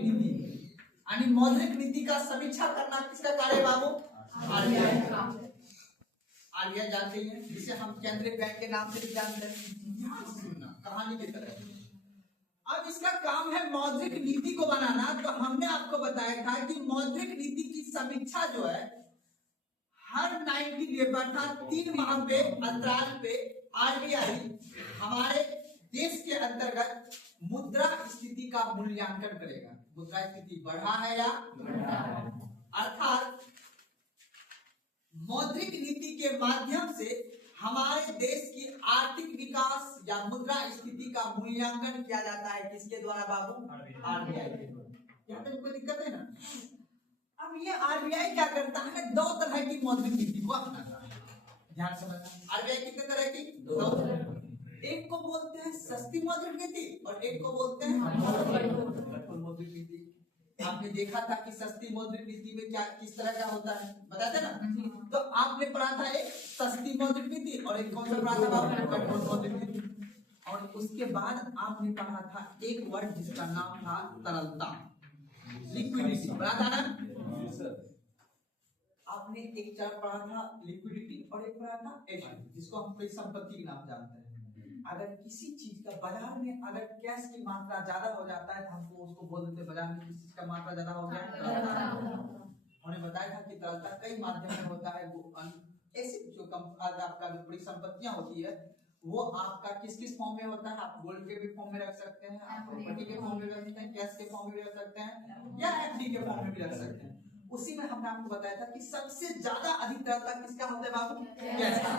नीति, यानी मौद्रिक नीति का समीक्षा करना किसका कार्य बाबू? आरबीआई। आरबीआई जानते हैं जिसे हम केंद्रीय बैंक के नाम से भी जानते हैं। ध्यान से सुनना कहानी की तरह। अब इसका काम है मौद्रिक नीति को बनाना। तो हमने आपको बताया था कि मौद्रिक नीति की समीक्षा जो है हर 90 डे अर्थात 3 माह पे अंतराल पे आरबीआई हमारे देश के अंतर्गत मुद्रा स्थिति का मूल्यांकन करेगा। मुद्रा स्थिति बढ़ा है या अर्थात मौद्रिक नीति के माध्यम से हमारे देश की आर्थिक विकास या मुद्रा स्थिति का मूल्यांकन किया जाता है। किसके द्वारा बाबू? आरबीआई के द्वारा। यहाँ पे कोई दिक्कत है ना? अब ये आरबीआई क्या करता है? 2 तरह की मौद्रिक नीति को अपनाता है। ध्यान समझना। आरबीआई कितने तरह की? 2 तरह। एक को बोलते हैं सस्ती मौद्रिक नीति और एक को बोलते हैं कठोर मौद्रिक नीति। आपने देखा था कि सस्ती मौद्रिक नीति में क्या किस तरह का होता है, बताते ना? तो आपने पढ़ा था एक सस्ती मौद्रिक नीति और एक कौन सा पढ़ा था? कठोर मौद्रिक नीति। और उसके बाद आपने पढ़ा था एक वर्ड जिसका नाम था तरलता, लिक्विडिटी। पढ़ा था ना? आपने एक चार पढ़ा था लिक्विडिटी और एक पढ़ा था एसेट, जिसको हम परिसंपत्ति के नाम जानते हैं। अगर किसी चीज का बाजार में अगर कैश की मात्रा ज्यादा हो जाता है तो हमको उसको बोल देते हैं बाजार में किसी चीज का मात्रा ज्यादा हो गया। हमने बताया था कि तरलता कई माध्यम में होता है। वो ऐसे जो आपका जो परिसंपत्तियां होती है वो आपका किस किस फॉर्म में होता है? आप गोल्ड के भी फॉर्म में रख सकते हैं, आप प्रॉपर्टी के फॉर्म में रख सकते हैं, कैश के फॉर्म में रख सकते हैं या एफडी के फॉर्म में भी रख सकते हैं। उसी में हमने आपको बताया था कि सबसे ज्यादा अधिक तरलता किसका होता है बाबू? कैश का।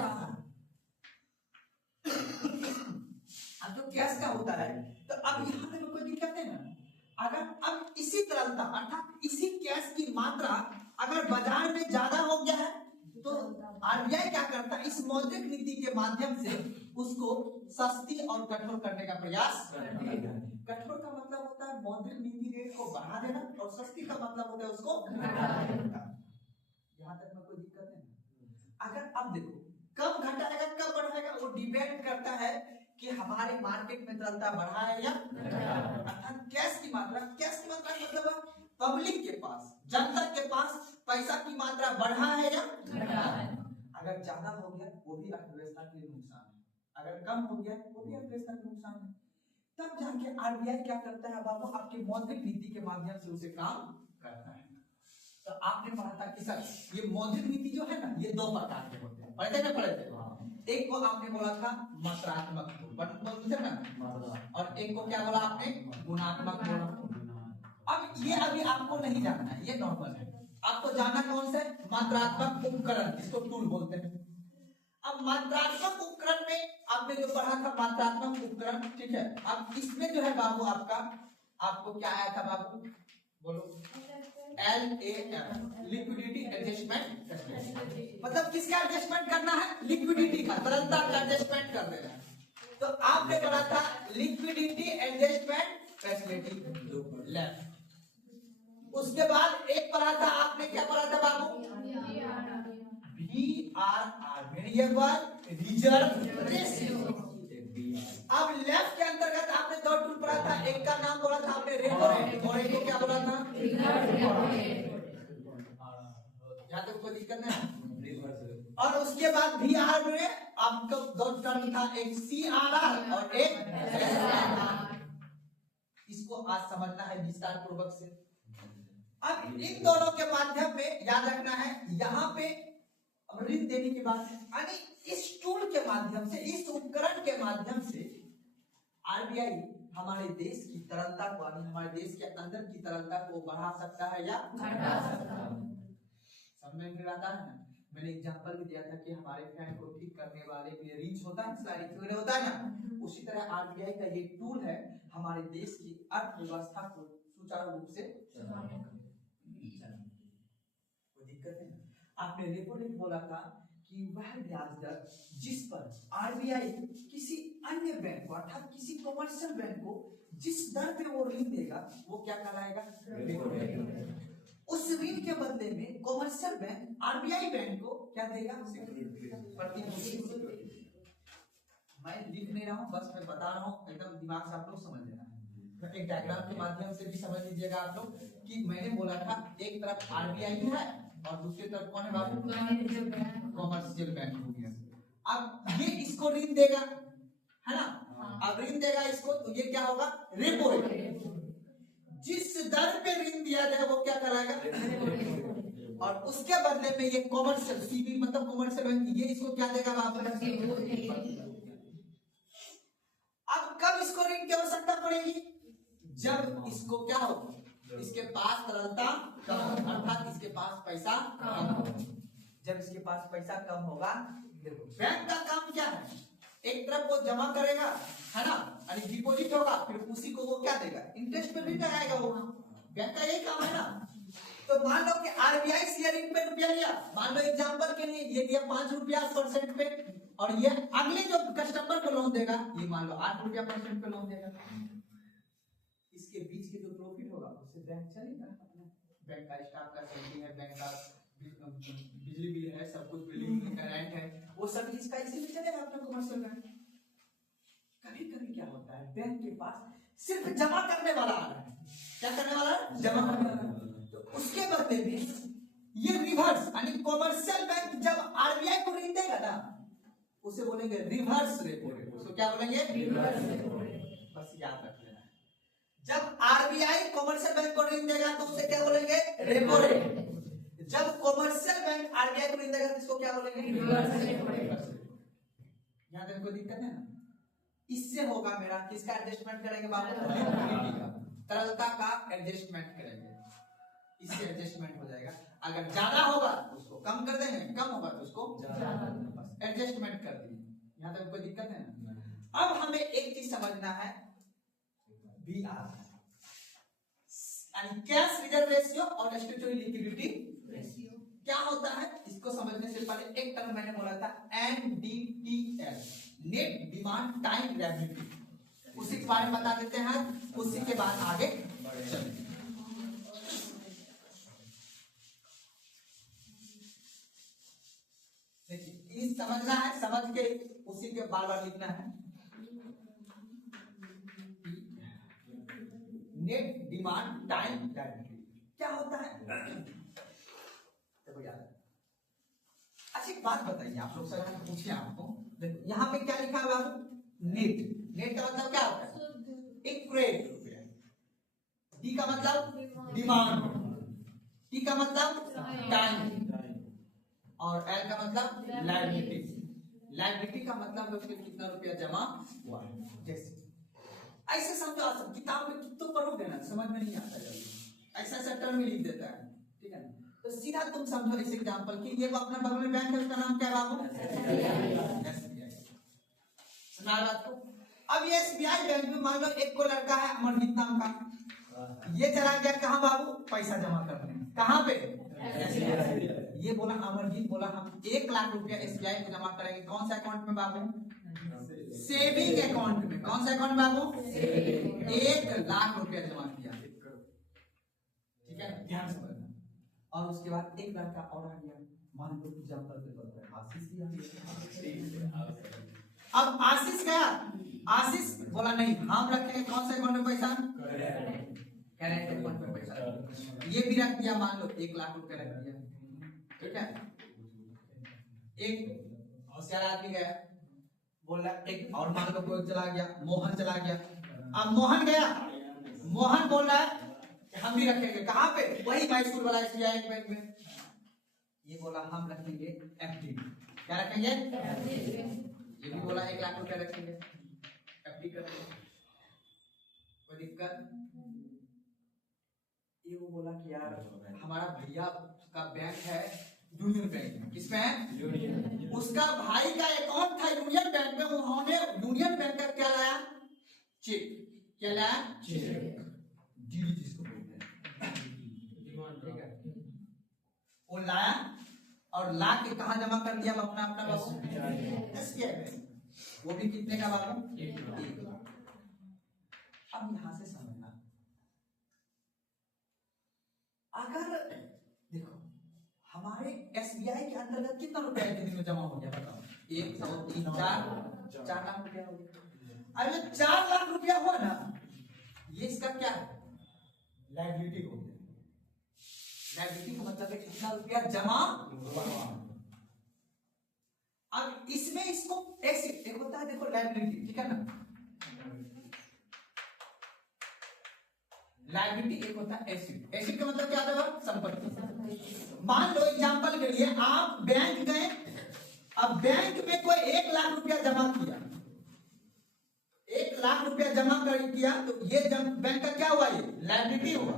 अब जो कैश का होता है तो अब यहाँ पे कोई दिक्कत है ना? अगर अब इसी तरलता अर्थात इसी कैश की मात्रा अगर बाजार में ज्यादा हो गया है तो आरबीआई क्या करता है? इस मौद्रिक नीति के माध्यम से उसको सस्ती और कठोर करने का प्रयास करता है। कठोर का मतलब होता है मौद्रिक नीति रेट को बढ़ा देना और सस्ती का मतलब होता है उसको घटा देना। यहाँ तक में कोई दिक्कत नहीं। अगर अब देखो कब घटाएगा कब बढ़ाएगा वो डिपेंड करता है कि हमारे मार्केट में तरलता बढ़ा है या अर्थात कैश की मात्रा मतलब पब्लिक के पास, जनता के पास पैसा की मात्रा बढ़ा है या अगर ज्यादा हो गया वो भी अर्थव्यवस्था के लिए नुकसान है, अगर कम हो गया वो भी अर्थव्यवस्था के नुकसान है। तब जाके आरबीआई क्या करता है बाबू? आपकी मौद्रिक नीति के माध्यम से उसे काम करता है। तो आपने पढ़ा था कि सर ये मौद्रिक नीति जो है ना ये 2 प्रकार के होते हैं। पढ़े थे? एक को आपने बोला था मात्रात्मक बोलते थे ना, और एक को क्या बोला आपने? गुणात्मक बोला। अब ये अभी आपको नहीं जानना है, ये नॉर्मल है। आपको जानना कौन सा? मात्रात्मक उपकरण, इसको टूल बोलते हैं। अब मात्रात्मक उपकरण में आपने जो पढ़ा था मात्रात्मक उपकरण, ठीक है? अब इसमें जो है बाबू आपको क्या आया था बाबू? बोलो। LAM liquidity adjustment facility. मतलब किसका एडजस्टमेंट करना है? लिक्विडिटी का, तरलता का एडजस्टमेंट कर देना है। तो आपने पढ़ा था लिक्विडिटी एडजस्टमेंट फैसिलिटी लैब। उसके बाद एक पढ़ा था आपने, क्या पढ़ा था बाबू? VRR variable reserve ratio. अब लेफ्ट के अंतर्गत आपने 2 टूल पढ़ा था। एक का नाम बोला था आपने रेपो रेट और एक को क्या बोला था? यहाँ तक कोई दिक्कत नहीं। और उसके बाद VRR में आपका 2 टर्म था, एक CRR और एक SRR। इसको आज समझना है विस्तार पूर्वक से। अब इन दोनों के माध्यम में याद रखना है, यहाँ पे ऋण देने की बात है, यानी इस टूल के माध्यम से, इस उपकरण के माध्यम से आरबीआई हमारे देश की तरलता को, हमारे देश के अंदर की तरलता को बढ़ा सकता है या घटा सकता है। समझ में आता है ना? मैंने एग्जांपल भी दिया था कि हमारे फैन को ठीक करने वाले के लिए रिंच होता है, सारी होता है ना, उसी तरह आरबीआई का ये टूल है हमारे देश की अर्थव्यवस्था को सुचारू रूप से चलाने का। कोई दिक्कत है ना? आपने रेपो रेट बोला था कि वह ब्याज दर जिस पर आरबीआई किसी अन्य बैंक को अर्थात किसी कमर्शियल बैंक को जिस दर पे वो ऋण देगा वो क्या कहलाएगा? Repo rate. उस ऋण के बदले में कमर्शियल बैंक आरबीआई बैंक को क्या देगा? प्रतिभूति। मैं लिख नहीं रहा हूँ, बस मैं बता रहा हूँ, एकदम दिमाग से आप लोग समझ लेना है। एक डायग्राम के माध्यम से भी समझ लीजिएगा आप लोग कि मैंने बोला था एक तरफ आरबीआई है और दूसरी तरफ कौन है बाबू? कॉमर्शियल बैंक हो गया। अब ये इसको ऋण देगा, है ना? अब ऋण देगा इसको तो ये क्या होगा? Repo rate. जिस दर पे ऋण दिया जाए वो क्या कहलाएगा? और उसके बदले में ये कॉमर्शियल सीबी मतलब कॉमर्शियल बैंक ये इसको क्या देगा बाबू? अब कब इसको ऋण की आवश्यकता पड़ेगी? जब इसको क्या हो, इसके पास तरलता कम, अर्थात इसके पास पैसा कम हो। जब इसके पास पैसा कम होगा, देखो बैंक का काम क्या है? एक तरफ वो जमा करेगा, है ना, और डिपॉजिट होगा, फिर उसी को वो क्या देगा? इंटरेस्ट पे रिटर्न आएगा। वो बैंक का यही काम है ना। तो मान लो कि आरबीआई शेयरिंग पे रुपया लिया, मान लो एग्जांपल के लिए ये दिया 5 रुपया % पे, और ये अगले जो कस्टमर को लोन देगा ये मान लो 8 रुपया % पे लोन देगा। इसके बीच के जो प्रॉफिट होगा उससे बैंक चलेगा। बैंक का स्टाफ का सैलरी है, बैंक का बिजली बिल है, सब कुछ बिलिंग का रेंट है, वो सब चीज का इसी में चलेगा अपना कमर्शियल बैंक। कभी कभी क्या होता है, बैंक के पास सिर्फ जमा करने वाला आ रहा है। क्या करने वाला है? जमा करने वाला। तो उसके बदले में ये रिवर्स, यानी कमर्शियल बैंक जब आरबीआई को ऋण देगा ना, उसे बोलेंगे रिवर्स रेपो रेट। उसको क्या बोलेंगे? Reverse repo rate. बस याद रख लेना। जब आरबीआई कमर्शियल बैंक को ऋण देगा तो उसे क्या बोलेंगे? Repo rate. जब कमर्शियल बैंक आरबीआई को ऋण देगा तो इसको क्या बोलेंगे? Reverse repo rate. यहां तक कोई दिक्कत है ना? इससे होगा मेरा किसका एडजस्टमेंट करेंगे बाबू? लिक्विडिटी का, तरलता का एडजस्टमेंट करेंगे। इससे एडजस्टमेंट हो जाएगा। अगर ज्यादा होगा तो उसको कम कर देंगे, कम होगा तो उसको एडजस्टमेंट कर दिए। यहाँ तक कोई दिक्कत है ना? अब हमें एक चीज समझना है, बीआर यानी कैश रिजर्व रेशियो और स्टैट्यूटरी लिक्विडिटी रेशियो क्या होता है? इसको समझने से पहले एक टर्म मैंने बोला था NDTL, net demand time liquidity, उसी के बारे में बता देते हैं, उसी के बाद आगे चलेंगे। देखिए समझना है, समझ के उसी के बार बार लिखना है। नेट डिमांड टाइम लिक्विडिटी क्या होता है? देखो यार, अच्छी बात बताइए आप लोग सर, पूछिए आपको। देखो यहाँ पे क्या लिखा हुआ है? नेट। नेट का मतलब क्या होता है? इक्वेट। डी का मतलब डिमांड, टी का मतलब टाइम, और एल का मतलब लायबिलिटी। लायबिलिटी का मतलब उसके कितना रुपया जमा हुआ है। जैसे ऐसे समझो, आप किताब में कितनों पढ़ोगे ना समझ में नहीं आता जल्दी, ऐसा ऐसा टर्म में लिख देता है, ठीक है ना? तो सीधा तुम समझो इस एग्जांपल की, ये अपना बगल में बैंक है, उसका नाम क्या है बाबू? एसबीआई। सुना बात को? अब ये एसबीआई बैंक में मान लो एक को लड़का है अमरजीत नाम का, ये चला गया कहाँ बाबू? पैसा जमा करने। कहाँ पे? ये बोला अमरजीत बोला हम 1 लाख रुपया एसबीआई को जमा करेंगे। कौन सा अकाउंट में बाबू? सेविंग अकाउंट में। कौन सा अकाउंट बाबू? 1 लाख रुपया जमा किया, ठीक है, ध्यान से बोलना। और उसके बाद एक लड़का और आ गया, मान लो एग्जांपल के तौर पर आशीष ही आ गया। अब आशीष गया, आशीष बोला नहीं हम रखेंगे कौन सा अकाउंट में पैसा? करेंट अकाउंट में पैसा। ये भी रख दिया, मान लो 1 लाख रुपया रख दिया, ठीक है। एक होशियार आदमी गया, बोला एक और मान लो कोई चला गया, मोहन चला गया। अब मोहन गया, मोहन बोल रहा है कि हम भी रखेंगे। कहाँ पे? वही मैसूर वाला एसबीआई बैंक में। ये बोला हम रखेंगे एफडी। क्या रखेंगे? ये भी बोला 1 लाख रुपया रखेंगे, एफडी करेंगे। कोई दिक्कत? ये वो बोला कि यार हमारा भैया का बैंक है यूनियन बैंक। किसमें है? उसका भाई का अकाउंट था यूनियन बैंक में, उन्होंने यूनियन बैंक का क्या लाया? चेक। क्या लाया? चेक। डीडी जिसको बोलते हैं, ठीक है, वो लाया और ला के कहा जमा कर दिया अपना अपना बाबू? SBI bank. वो भी कितने का बाबू? 1 लाख। अब यहां से समझना, अगर देखो हमारे एसबीआई के अंतर्गत कितना रुपया एक दिन में जमा हो गया बताओ? 1 2 3 4 लाख रुपया हो गया। अरे 4 लाख रुपया हुआ ना, ये इसका क्या है? लायबिलिटी हो गया। लायबिलिटी का मतलब है कितना रुपया जमा हुआ। अब इसमें इसको एसिड एक होता है, देखो लायबिलिटी, ठीक है ना, लायबिलिटी एक होता है एसिड। एसिड का मतलब क्या होता है? संपत्ति। मान लो एग्जांपल के लिए आप बैंक गए, अब बैंक में कोई 1 लाख रुपया जमा किया, 1 लाख रुपया जमा कर किया, तो ये बैंक का क्या हुआ? ये लायबिलिटी हुआ।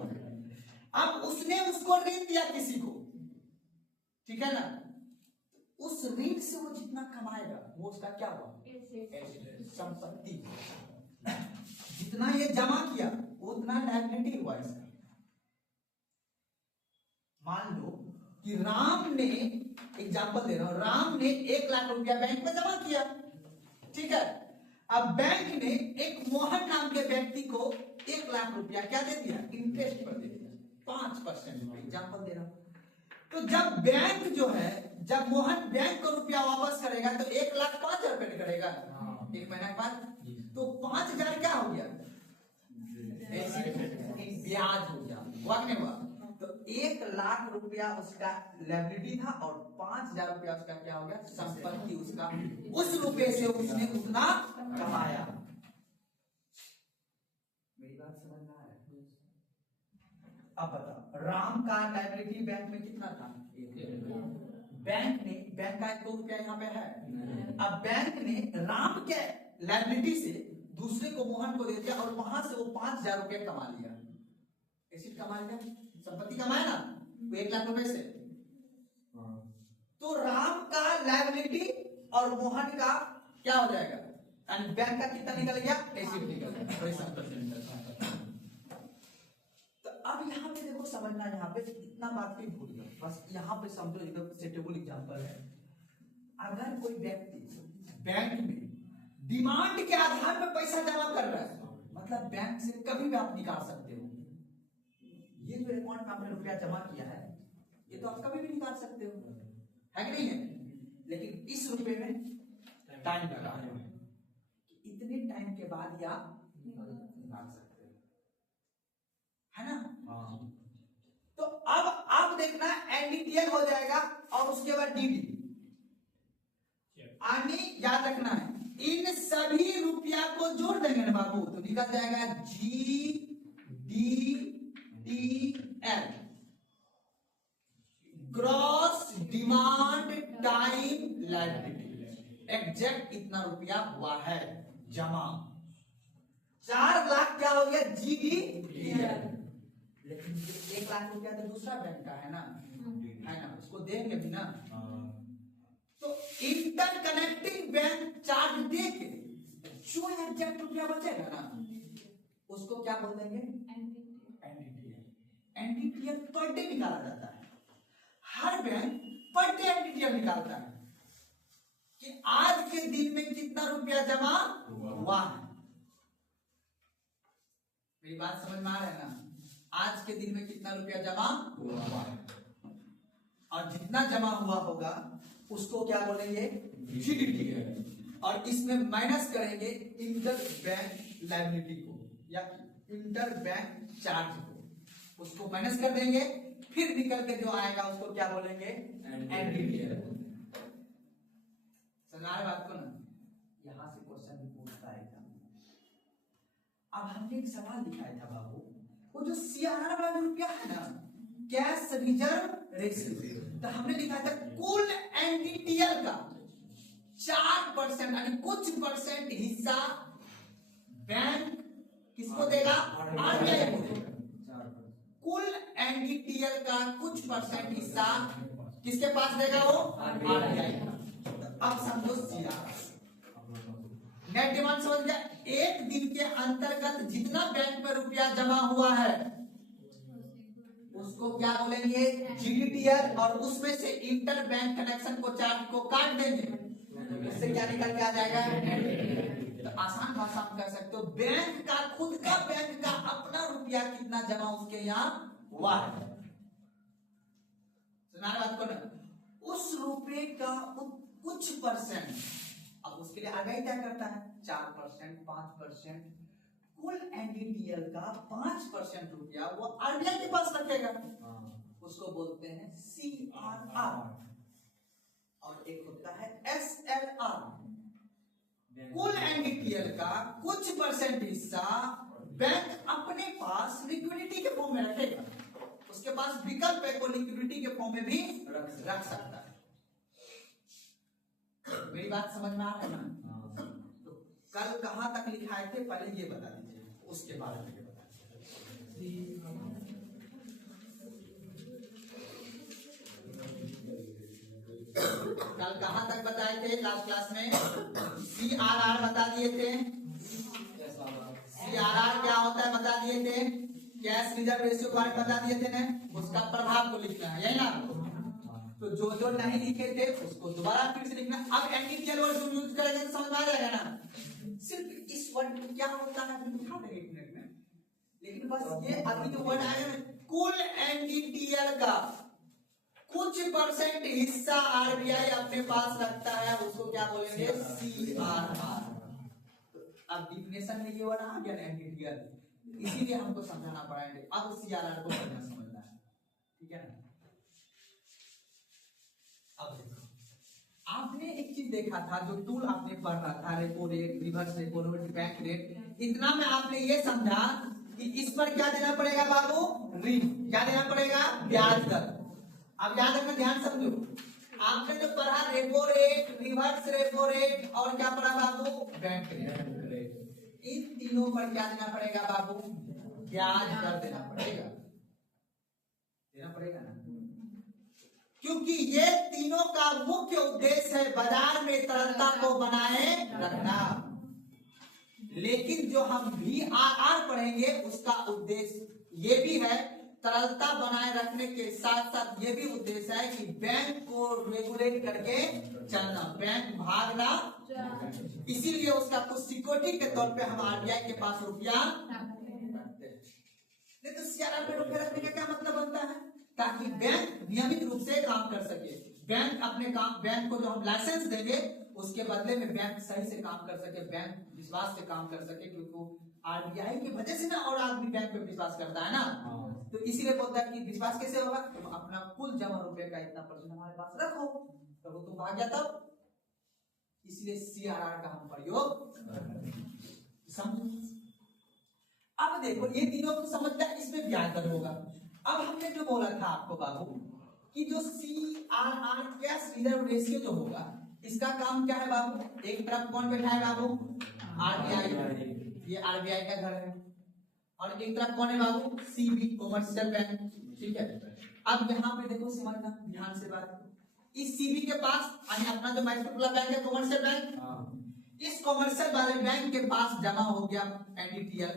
अब उसने उसको ऋण दिया किसी को, ठीक है ना, उस ऋण से वो जितना कमाएगा वो उसका क्या हुआ? संपत्ति। जितना ये जमा किया उतना लायबिलिटी हुआ इसका। मान लो कि राम ने, एग्जांपल दे रहा हूं, राम ने 1 लाख रुपया बैंक में जमा किया, ठीक है। अब बैंक ने एक मोहन नाम के व्यक्ति को 1 लाख रुपया क्या दे दिया? इंटरेस्ट पर दे दिया 5%। एग्जांपल दे रहा हूं। तो जब बैंक जो है, जब मोहन बैंक को रुपया वापस करेगा तो 1,05,000 रुपए करेगा, 1 महीना के बाद, तो 5,000 क्या हो गया? ब्याज हो गया, हुआ कि नहीं हुआ? तो 1 लाख रुपया उसका लायबिलिटी था और 5,000 रुपया उसका क्या हो गया? संपत्ति। उसका उस रुपए से उसने उतना कमाया। मेरी बात समझ में आ रहा है? अब बताओ, राम का लायबिलिटी बैंक में कितना था? बैंक का 1 रुपया यहाँ पे है। अब बैंक ने राम के लायबिलिटी से दूसरे को, मोहन को दे दिया और वहां से वो 5,000 रुपया कमा लिया। एसिड कमा लिया, संपत्ति कमाया ना, वो 1 लाख रुपए से। तो राम का लायबिलिटी और मोहन का क्या हो जाएगा? एंड बैंक का कितना निकल गया? एसिड निकल गया। तो अब यहाँ पे देखो, समझना, यहाँ पे इतना बात भी भूल गया, बस यहाँ पे समझो, एकदम सेटेबल एग्जांपल है। अगर कोई व्यक्ति बैंक में डिमांड के आधार पर पैसा जमा कर रहा है, मतलब बैंक से कभी भी आप निकाल सकते हो। ये जो अकाउंट में आपने रुपया जमा किया है, ये तो आप कभी भी निकाल सकते हो, है कि नहीं है? लेकिन इस रुपए में टाइम लगा है, इतने टाइम के बाद ही आप निकाल सकते हो, है ना? तो अब आप देखना, एनडीटीएल हो जाएगा और उसके बाद डीडी आने, याद रखना है। इन सभी रुपया को जोड़ देंगे ना बाबू, तो निकल जाएगा GDTL, gross demand time liability. Exact इतना रुपया हुआ है जमा। 4 लाख क्या हो गया? GDTL। लेकिन 1 लाख रुपया तो दूसरा बैंक का है ना, उसको देंगे भी ना। तो इंटरकनेक्टिंग बैंक चार्ज दे के जो एग्जैक्ट रुपया बचेगा ना, उसको क्या बोल देंगे? एनडीटीएल। एनडीटीएल पर डे निकाला जाता है। हर बैंक पर डे एनडीटीएल निकालता है कि आज के दिन में कितना रुपया जमा हुआ है। मेरी बात समझ में आ रहा है ना? आज के दिन में कितना रुपया जमा हुआ है, और जितना जमा हुआ होगा उसको क्या बोलेंगे? जीडीटी। और इसमें माइनस करेंगे इंटर बैंक लायबिलिटी को या इंटर बैंक चार्ज को, उसको माइनस कर देंगे, फिर निकल के जो आएगा उसको क्या बोलेंगे? एनडीटीएल। समझ रहे बात को ना? यहां से क्वेश्चन भी पूछता है। अब हमने एक सवाल दिखाया था बाबू, वो जो सीआरआर वाला रुपया है ना, कैश रिजर्व रेशियो, तो हमने लिखा था कुल एनडीटीएल का 4% यानी कुछ परसेंट हिस्सा बैंक किसको देगा? आरबीआई को देगा। कुल एनडीटीएल का कुछ परसेंट हिस्सा किसके पास देगा? वो आरबीआई का। अब समझो सीआरआर, नेट डिमांड समझ गया? एक दिन के अंतर्गत जितना बैंक में रुपया जमा हुआ है उसको क्या बोलेंगे? जीडीटीएल। और उसमें से इंटर बैंक कनेक्शन को चार्ज को काट देंगे, इससे क्या निकल के आ जाएगा? तो आसान भाषा में कह सकते हो, बैंक का खुद का, बैंक का अपना रुपया कितना जमा उसके यहाँ हुआ है। सुना बात को ना? उस रुपए का कुछ परसेंट, अब उसके लिए आगे क्या करता है? 4%, 5%, कुल एनडीटीएल का 5% रुपया वो आरबीआई के पास रखेगा, उसको बोलते हैं सीआरआर। और एक होता है एसएलआर, कुल एनडीटीएल का कुछ परसेंट हिस्सा बैंक अपने पास लिक्विडिटी के फॉर्म में रखेगा। उसके पास विकल्प है, को लिक्विडिटी के फॉर्म में भी रख सकता है। मेरी बात समझ में आ रहा है ना? तो कल कहां तक लिखाए थे पहले ये बता दीजिए, उसके बाद में ये बता दीजिए। कल कहां तक बताए थे लास्ट क्लास में? सीआरआर बता दिए थे। सीआरआर क्या होता है बता दिए थे। कैश रिजर्व रेशियो के बारे में बता दिए थे ना, उसका प्रभाव को लिखना है, यही ना? तो जो जो नहीं लिखे थे उसको दोबारा फिर से लिखना। अब एनडीटीएल वर्ड जो यूज करेंगे तो समझ में आ जाएगा ना। सिर्फ इस वर्ड में क्या होता है अभी दिखा देंगे एक मिनट में, लेकिन बस ये अभी जो वर्ड आया ना, कुल एनडीटीएल का कुछ परसेंट हिस्सा आरबीआई अपने पास रखता है, उसको क्या बोलेंगे? सीआरआर। अब डिफिनेशन में ये वर्ड आ गया ना एनडीटीएल, इसीलिए हमको समझाना पड़ा है। अब सीआरआर को समझना है, ठीक है ना? अब देखो, आपने एक चीज देखा था, जो टूल आपने पढ़ रहा था, repo rate, reverse repo rate, bank rate, इतना में आपने ये समझा कि इस पर क्या देना पड़ेगा बाबू? ऋण। क्या देना पड़ेगा? ब्याज दर। अब याद रखना, ध्यान समझो, आपने जो पढ़ा repo rate, reverse repo rate और क्या पढ़ा बाबू? Bank rate. इन तीनों पर क्या देना पड़ेगा बाबू? ब्याज दर देना पड़ेगा। देना पड़ेगा ना, क्योंकि ये तीनों का मुख्य उद्देश्य है बाजार में तरलता को बनाए रखना। लेकिन जो हम VRR पढ़ेंगे उसका उद्देश्य ये भी है, तरलता बनाए रखने के साथ साथ ये भी उद्देश्य है कि बैंक को रेगुलेट करके चलना, बैंक भागना। इसीलिए उसका कुछ सिक्योरिटी के तौर पे हम आरबीआई के पास रुपया रखते हैं। नहीं तो सीआरआर पे रुपया रखने का क्या मतलब बनता है? ताकि बैंक नियमित रूप से काम कर सके। बैंक अपने काम, बैंक को जो हम लाइसेंस देंगे उसके बदले में बैंक सही से काम कर सके, बैंक विश्वास से काम कर सके, क्योंकि आरबीआई की वजह से ना और आदमी बैंक पे विश्वास करता है ना। तो इसीलिए बोलता है कि विश्वास कैसे होगा? तुम अपना कुल जमा रुपए का इतना परसेंट हमारे पास रखो, तो तुम भाग गया तब। इसलिए सीआरआर का हम प्रयोग समझो। अब देखो, ये तीनों को समझ गया, इसमें ब्याज दर होगा। अब हमने जो बोला था आपको बाबू कि जो सीआरआर कैश रिजर्व रेशियो जो होगा, इसका काम क्या है बाबू? एक तरफ कौन बैठा है बाबू? आरबीआई, ये आरबीआई का घर है। और एक तरफ कौन है बाबू? सीबी, कॉमर्शियल बैंक, ठीक है। अब यहाँ पे देखो, समझना ध्यान से बात। इस सीबी के पास अपना जो महत्वपूर्ण बैंक है कॉमर्शियल बैंक, इस कॉमर्शियल वाले बैंक के पास जमा हो गया एनडीटीएल।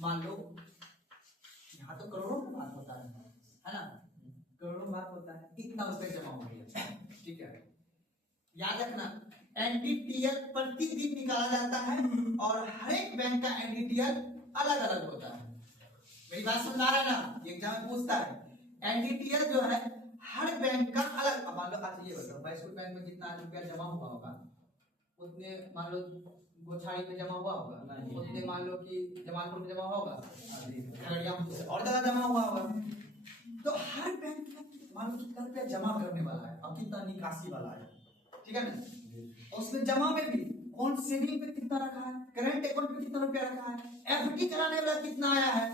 मान लो यहाँ तो करोड़ों में बात होता है ना, करोड़ों बात होता है, इतना उससे जमा हो गया, ठीक है। याद रखना, एनडीटीएल प्रतिदिन निकाला जाता है और हर एक बैंक का एनडीटीएल अलग अलग होता है। मेरी बात समझ आ रहा है ना? एग्जाम में पूछता है एनडीटीएल जो है हर बैंक का अलग। मान लो आज ये बताओ, मैसूर बैंक में जितना रुपया जमा हुआ होगा उतने मान लो गोछाड़ी में जमा हुआ होगा, उतने मान लो कि जमालपुर में जमा होगा, और ज्यादा जमा हुआ होगा। तो हर बैंक मान लो कितना रुपया जमा करने वाला है और कितना निकासी वाला है, ठीक है ना? उसमें जमा में भी कौन सेविंग पे कितना रखा है, करंट अकाउंट पे कितना रुपया रखा है, एफडी कराने वाला कितना आया है।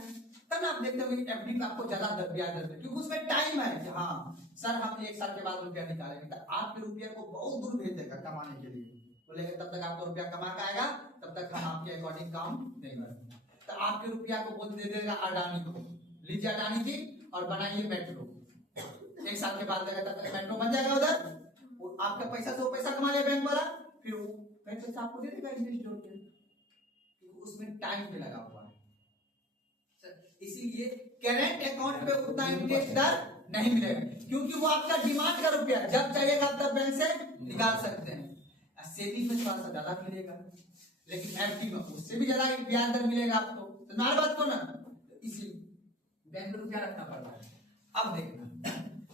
तब आप देखते हो कि एफडी का आपको ज्यादा ब्याज दर है, क्योंकि उसमें टाइम है कि हाँ सर हम 1 साल के बाद रुपया निकालेंगे, तो आपके रुपये को बहुत दूर भेज देगा कमाने के लिए, बोलेगा तब तक आपको रुपया कमा के आएगा, तब तक हम आपके अकॉर्डिंग काम नहीं करेंगे। तो आपके रुपया को बोल दे देगा अडानी को, लीजिए अडानी जी और बनाइए मेट्रो। 1 साल के बाद देगा, तब तक मेट्रो बन जाएगा उधर, आपका पैसा से वो पैसा कमा ले बैंक वाला, फिर वो पैसा आपको दे देगा इंटरेस्ट जोड़ के, उसमें टाइम भी लगा हुआ है। इसीलिए करंट अकाउंट पे उतना इंटरेस्ट दर नहीं मिलेगा, क्योंकि वो आपका डिमांड का रुपया, जब चाहिएगा तब बैंक से निकाल सकते हैं। सेविंग में थोड़ा सा ज्यादा मिलेगा, लेकिन एफडी में उससे भी ज्यादा ब्याज दर मिलेगा आपको। तो नार बात को ना, इसलिए बैंक में रुपया रखना पड़ता है। अब देखना,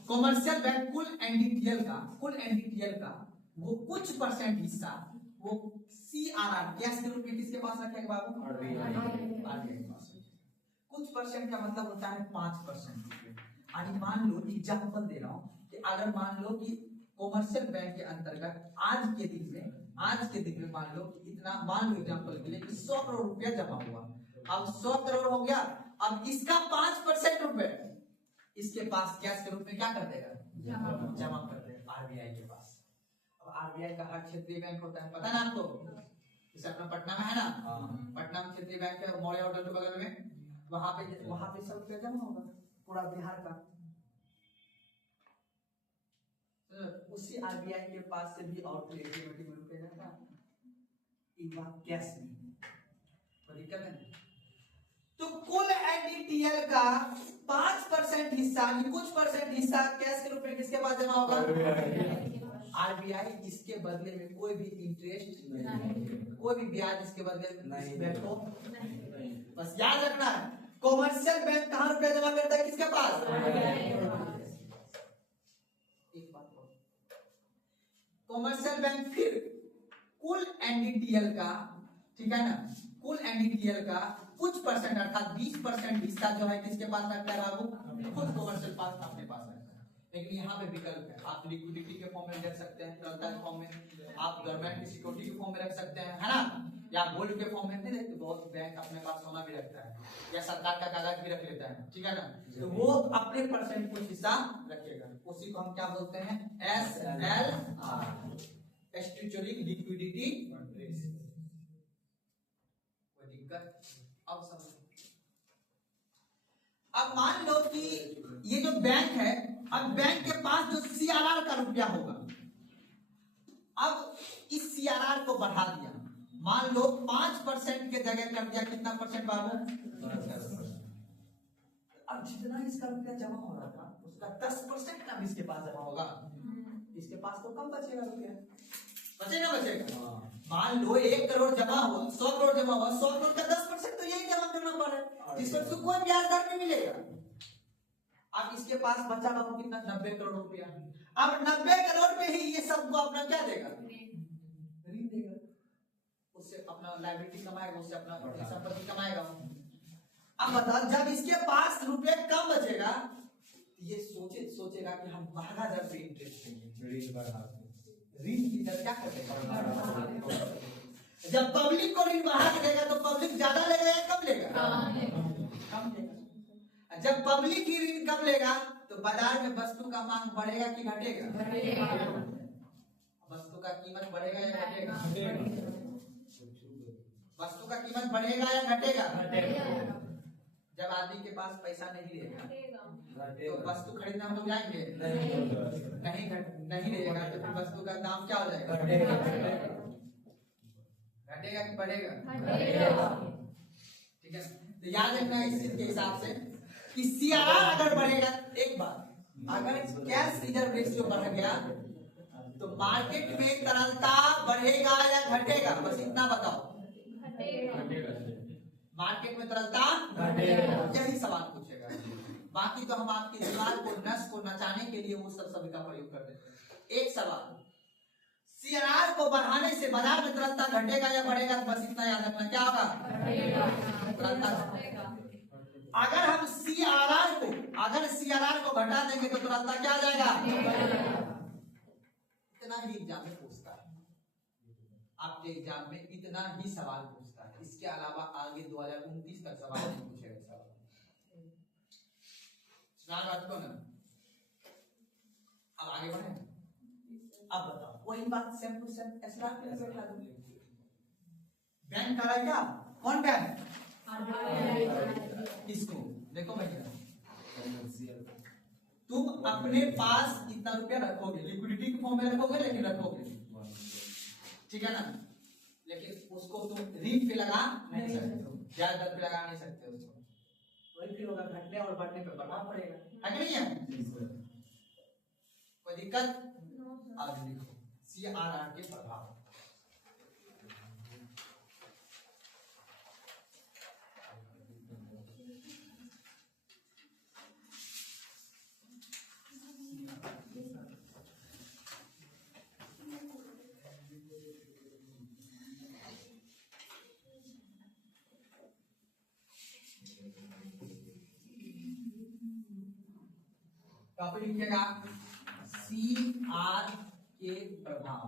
कॉमर्शियल बैंक कुल एनडीटीएल का वो कुछ परसेंट हिस्सा वो CRR कैश के रूप में किसके पास रखेगा बाबू? RBI के पास। कुछ परसेंट का मतलब होता है 5%। यानी मान लो एग्जांपल दे रहा हूं कि अगर मान लो कि कॉमर्शियल बैंक के अंतर्गत आज के दिन में मान लो कि इतना, मान लो एग्जांपल के लिए कि 100 करोड़ रुपया जमा हुआ। अब 100 करोड़ हो गया, अब इसका 5% रुपए इसके पास कैश के रूप में क्या कर देगा? जमा कर देगा आरबीआई के पास। अब आरबीआई का हर क्षेत्रीय बैंक होता है, पता ना आपको? जैसे अपना पटना में है ना, पटना में क्षेत्रीय बैंक है, मौर्य होटल के बगल में, वहां पे सब रुपया जमा होगा पूरा बिहार का। उसी आरबीआई के पास से भी आउटलेट में रुपया जाता है, एक बार कैश में, कोई दिक्कत है। तो कुल एनडीटीएल का 5% हिस्सा, कुछ परसेंट हिस्सा कैश के रूप में किसके पास जमा होगा? आरबीआई इसके बदले में कोई भी इंटरेस्ट नहीं, कोई भी ब्याज इसके बदले नहीं देगा। बस याद रखना है, कॉमर्शियल बैंक कहां रुपया जमा करता है? किसके पास? एक बात कॉमर्शियल बैंक फिर कुल एनडीटीएल का, ठीक है ना, कुल एनडीटीएल का कुछ परसेंट अर्थात 20% हिस्सा जो है किसके पास रखता है बाबू? खुद कॉमर्शियल पास अपने पास रखता है। लेकिन यहाँ पे विकल्प है, आप लिक्विडिटी के फॉर्म में रख सकते हैं, तरलता के फॉर्म में, आप गवर्नमेंट की सिक्योरिटी के फॉर्म में रख सकते हैं, है ना, या गोल्ड के फॉर्म में नहीं रखते, बहुत बैंक अपने पास सोना भी रखता है या सरकार का कागज भी रख लेता है, ठीक है ना, तो वो अपने परसेंट कुछ हिस्सा रखेगा, उसी को हम क्या बोलते हैं? SLR, statutory liquidity reserve. कोई दिक्कत? अब समझो, अब मान लो कि ये जो बैंक है, अब बैंक के पास जो CRR का रुपया होगा, अब इस CRR को बढ़ा दिया, मान लो 5% के जगह कर दिया, कितना परसेंट बाबू? 10%। अब जितना इसका रुपया जमा हो रहा था उसका 10% अब इसके पास जमा होगा, इसके पास तो कम बचेगा रुपया, बचेगा। मान लो 1 करोड़ जमा हुआ, 100 करोड़ जमा हुआ, 100 करोड़ का 10% तो यही जमा करना पड़ेगा, जिसमें उसको कोई ब्याज दर नहीं मिलेगा। अब इसके पास बचा बाबू कितना? 90 करोड़ रुपया। अब 90 करोड़ पे ही ये सबको अपना क्या देगा? ऋण देगा, उससे अपना लायबिलिटी कमाएगा, उससे अपना संपत्ति कमाएगा। अब बताओ, जब इसके पास रुपए कम बचेगा, ये सोचेगा कि हम बढ़ा दर पे इंटरेस्ट देंगे, ऋण की दर क्या करेगा? जब पब्लिक को ऋण बढ़ा के देगा तो पब्लिक ज्यादा लेगा या कम लेगा? कम लेगा। जब पब्लिक ही ऋण कम लेगा तो बाजार में वस्तु का मांग बढ़ेगा कि घटेगा? वस्तु का कीमत बढ़ेगा या घटेगा? वस्तु का कीमत बढ़ेगा या घटेगा? जब आदमी के पास पैसा नहीं रहेगा तो वस्तु खरीदना हम जाएंगे नहीं रहेगा तो फिर वस्तु का दाम क्या हो जाएगा? घटेगा कि बढ़ेगा? ठीक है, तो याद रखना इस चीज के हिसाब से कि CRR अगर बढ़ेगा, एक बात, अगर कैश रिजर्व रेशियो बढ़ गया तो मार्केट में तरलता बढ़ेगा या घटेगा? बस इतना बताओ। मार्केट में तरलता घटेगा, यही सवाल पूछेगा। बाकी तो हम आपके दिमाग को, नस को नचाने के लिए वो सब शब्द का प्रयोग कर देते हैं। एक सवाल, CRR को बढ़ाने से बाजार में तरलता घटेगा या बढ़ेगा? बस इतना याद रखना, क्या होगा? तरलता घटेगा। अगर हम CRR को घटा देंगे तो तरलता क्या आ जाएगा? इतना ही एग्जाम में पूछता है, आपके एग्जाम में इतना ही सवाल पूछता है, इसके अलावा आगे 2029 तक सवाल नहीं पूछेगा। बात को ना, अब आगे बढ़े। अब बताओ, वही बात सेम टू सेम ऐसा बैठा दो। बैंक का क्या? कौन बैंक? इसको देखो भैया, तुम अपने पास इतना रुपया रखोगे, लिक्विडिटी के फॉर्म में रखोगे, लेकिन रखोगे, ठीक है ना, लेकिन उसको तुम ऋण पे लगा नहीं सकते हो, ब्याज दर पे लगा नहीं सकते हो, वही फिर होगा, घटने और बढ़ने पे प्रभाव पड़ेगा, है कि नहीं है? कोई दिक्कत? आगे लिखो CRR के प्रभाव। तो आप लिखिएगा CR के प्रभाव।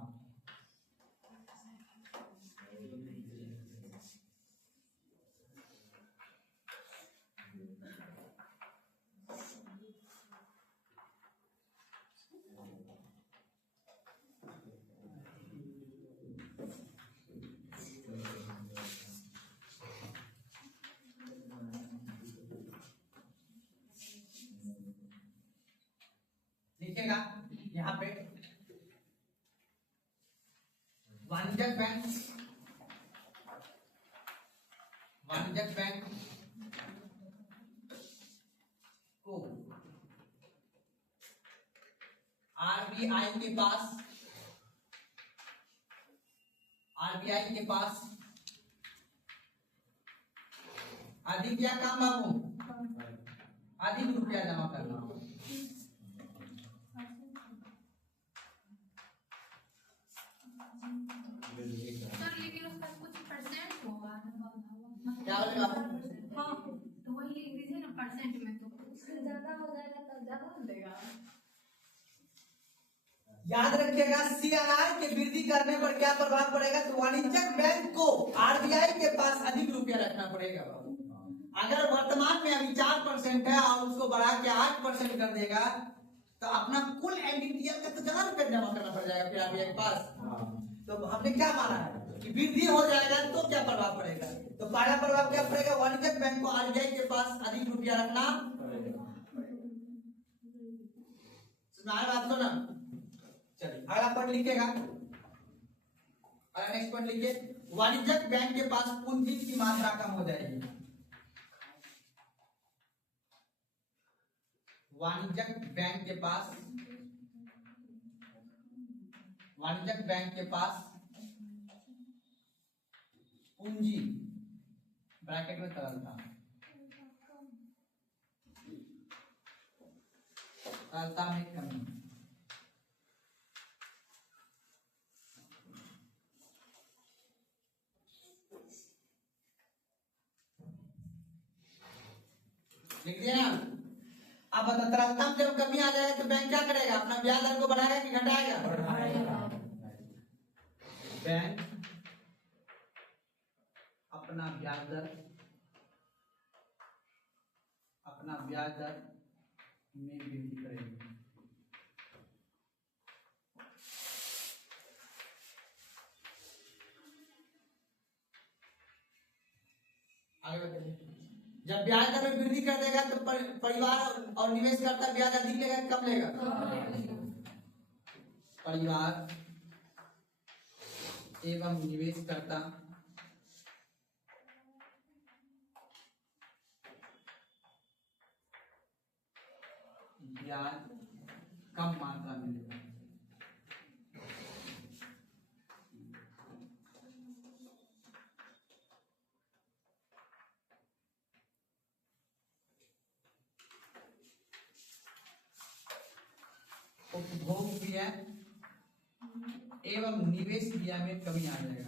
लिखेगा यहाँ पे वाणिज्यिक बैंक को आरबीआई के पास अधिक क्या काम बाबू अधिक रुपया जमा करना हो। सर लेकिन उसका कुछ परसेंट होगा क्या बोले बाबू? हाँ तो वही लिख दीजिए ना परसेंट में, तो उससे ज्यादा हो जाएगा तब ज्यादा मिलेगा। याद रखिएगा CRR के वृद्धि करने पर क्या प्रभाव पड़ेगा? तो वाणिज्यिक बैंक को RBI के पास अधिक रुपया रखना पड़ेगा बाबू। अगर वर्तमान में अभी 4% है और उसको बढ़ा के 8% कर देगा तो अपना कुल NDTL का तो ज्यादा रुपया जमा करना पड़ जाएगा फिर RBI के पास। तो हमने क्या माना है कि वृद्धि हो जाएगा तो क्या प्रभाव पड़ेगा? तो पहला प्रभाव क्या पड़ेगा? वाणिज्यिक बैंक को RBI के पास अधिक रुपया रखना सुना बात को ना। चलिए अगला पॉइंट लिखेगा, अगला नेक्स्ट पॉइंट लिखिए, वाणिज्यिक बैंक के पास पूंजी की मात्रा कम हो जाएगी। वाणिज्यिक बैंक के पास पूंजी ब्रैकेट में तरलता में कमी। लिख दिया ना। अब तरलता में जब कमी आ जाए तो बैंक क्या करेगा? अपना ब्याज दर को बढ़ाएगा कि घटाएगा? बैंक अपना ब्याज दर में वृद्धि करेगा। आगे बताइए। जब ब्याज दर में वृद्धि कर देगा तो परिवार और निवेशकर्ता ब्याज अधिक लेगा कि कम लेगा? परिवार एवं निवेशकर्ता ब्याज कम मात्रा में लेगा। उपभोग व्यय एवं निवेश व्यय में कमी आ जाएगा।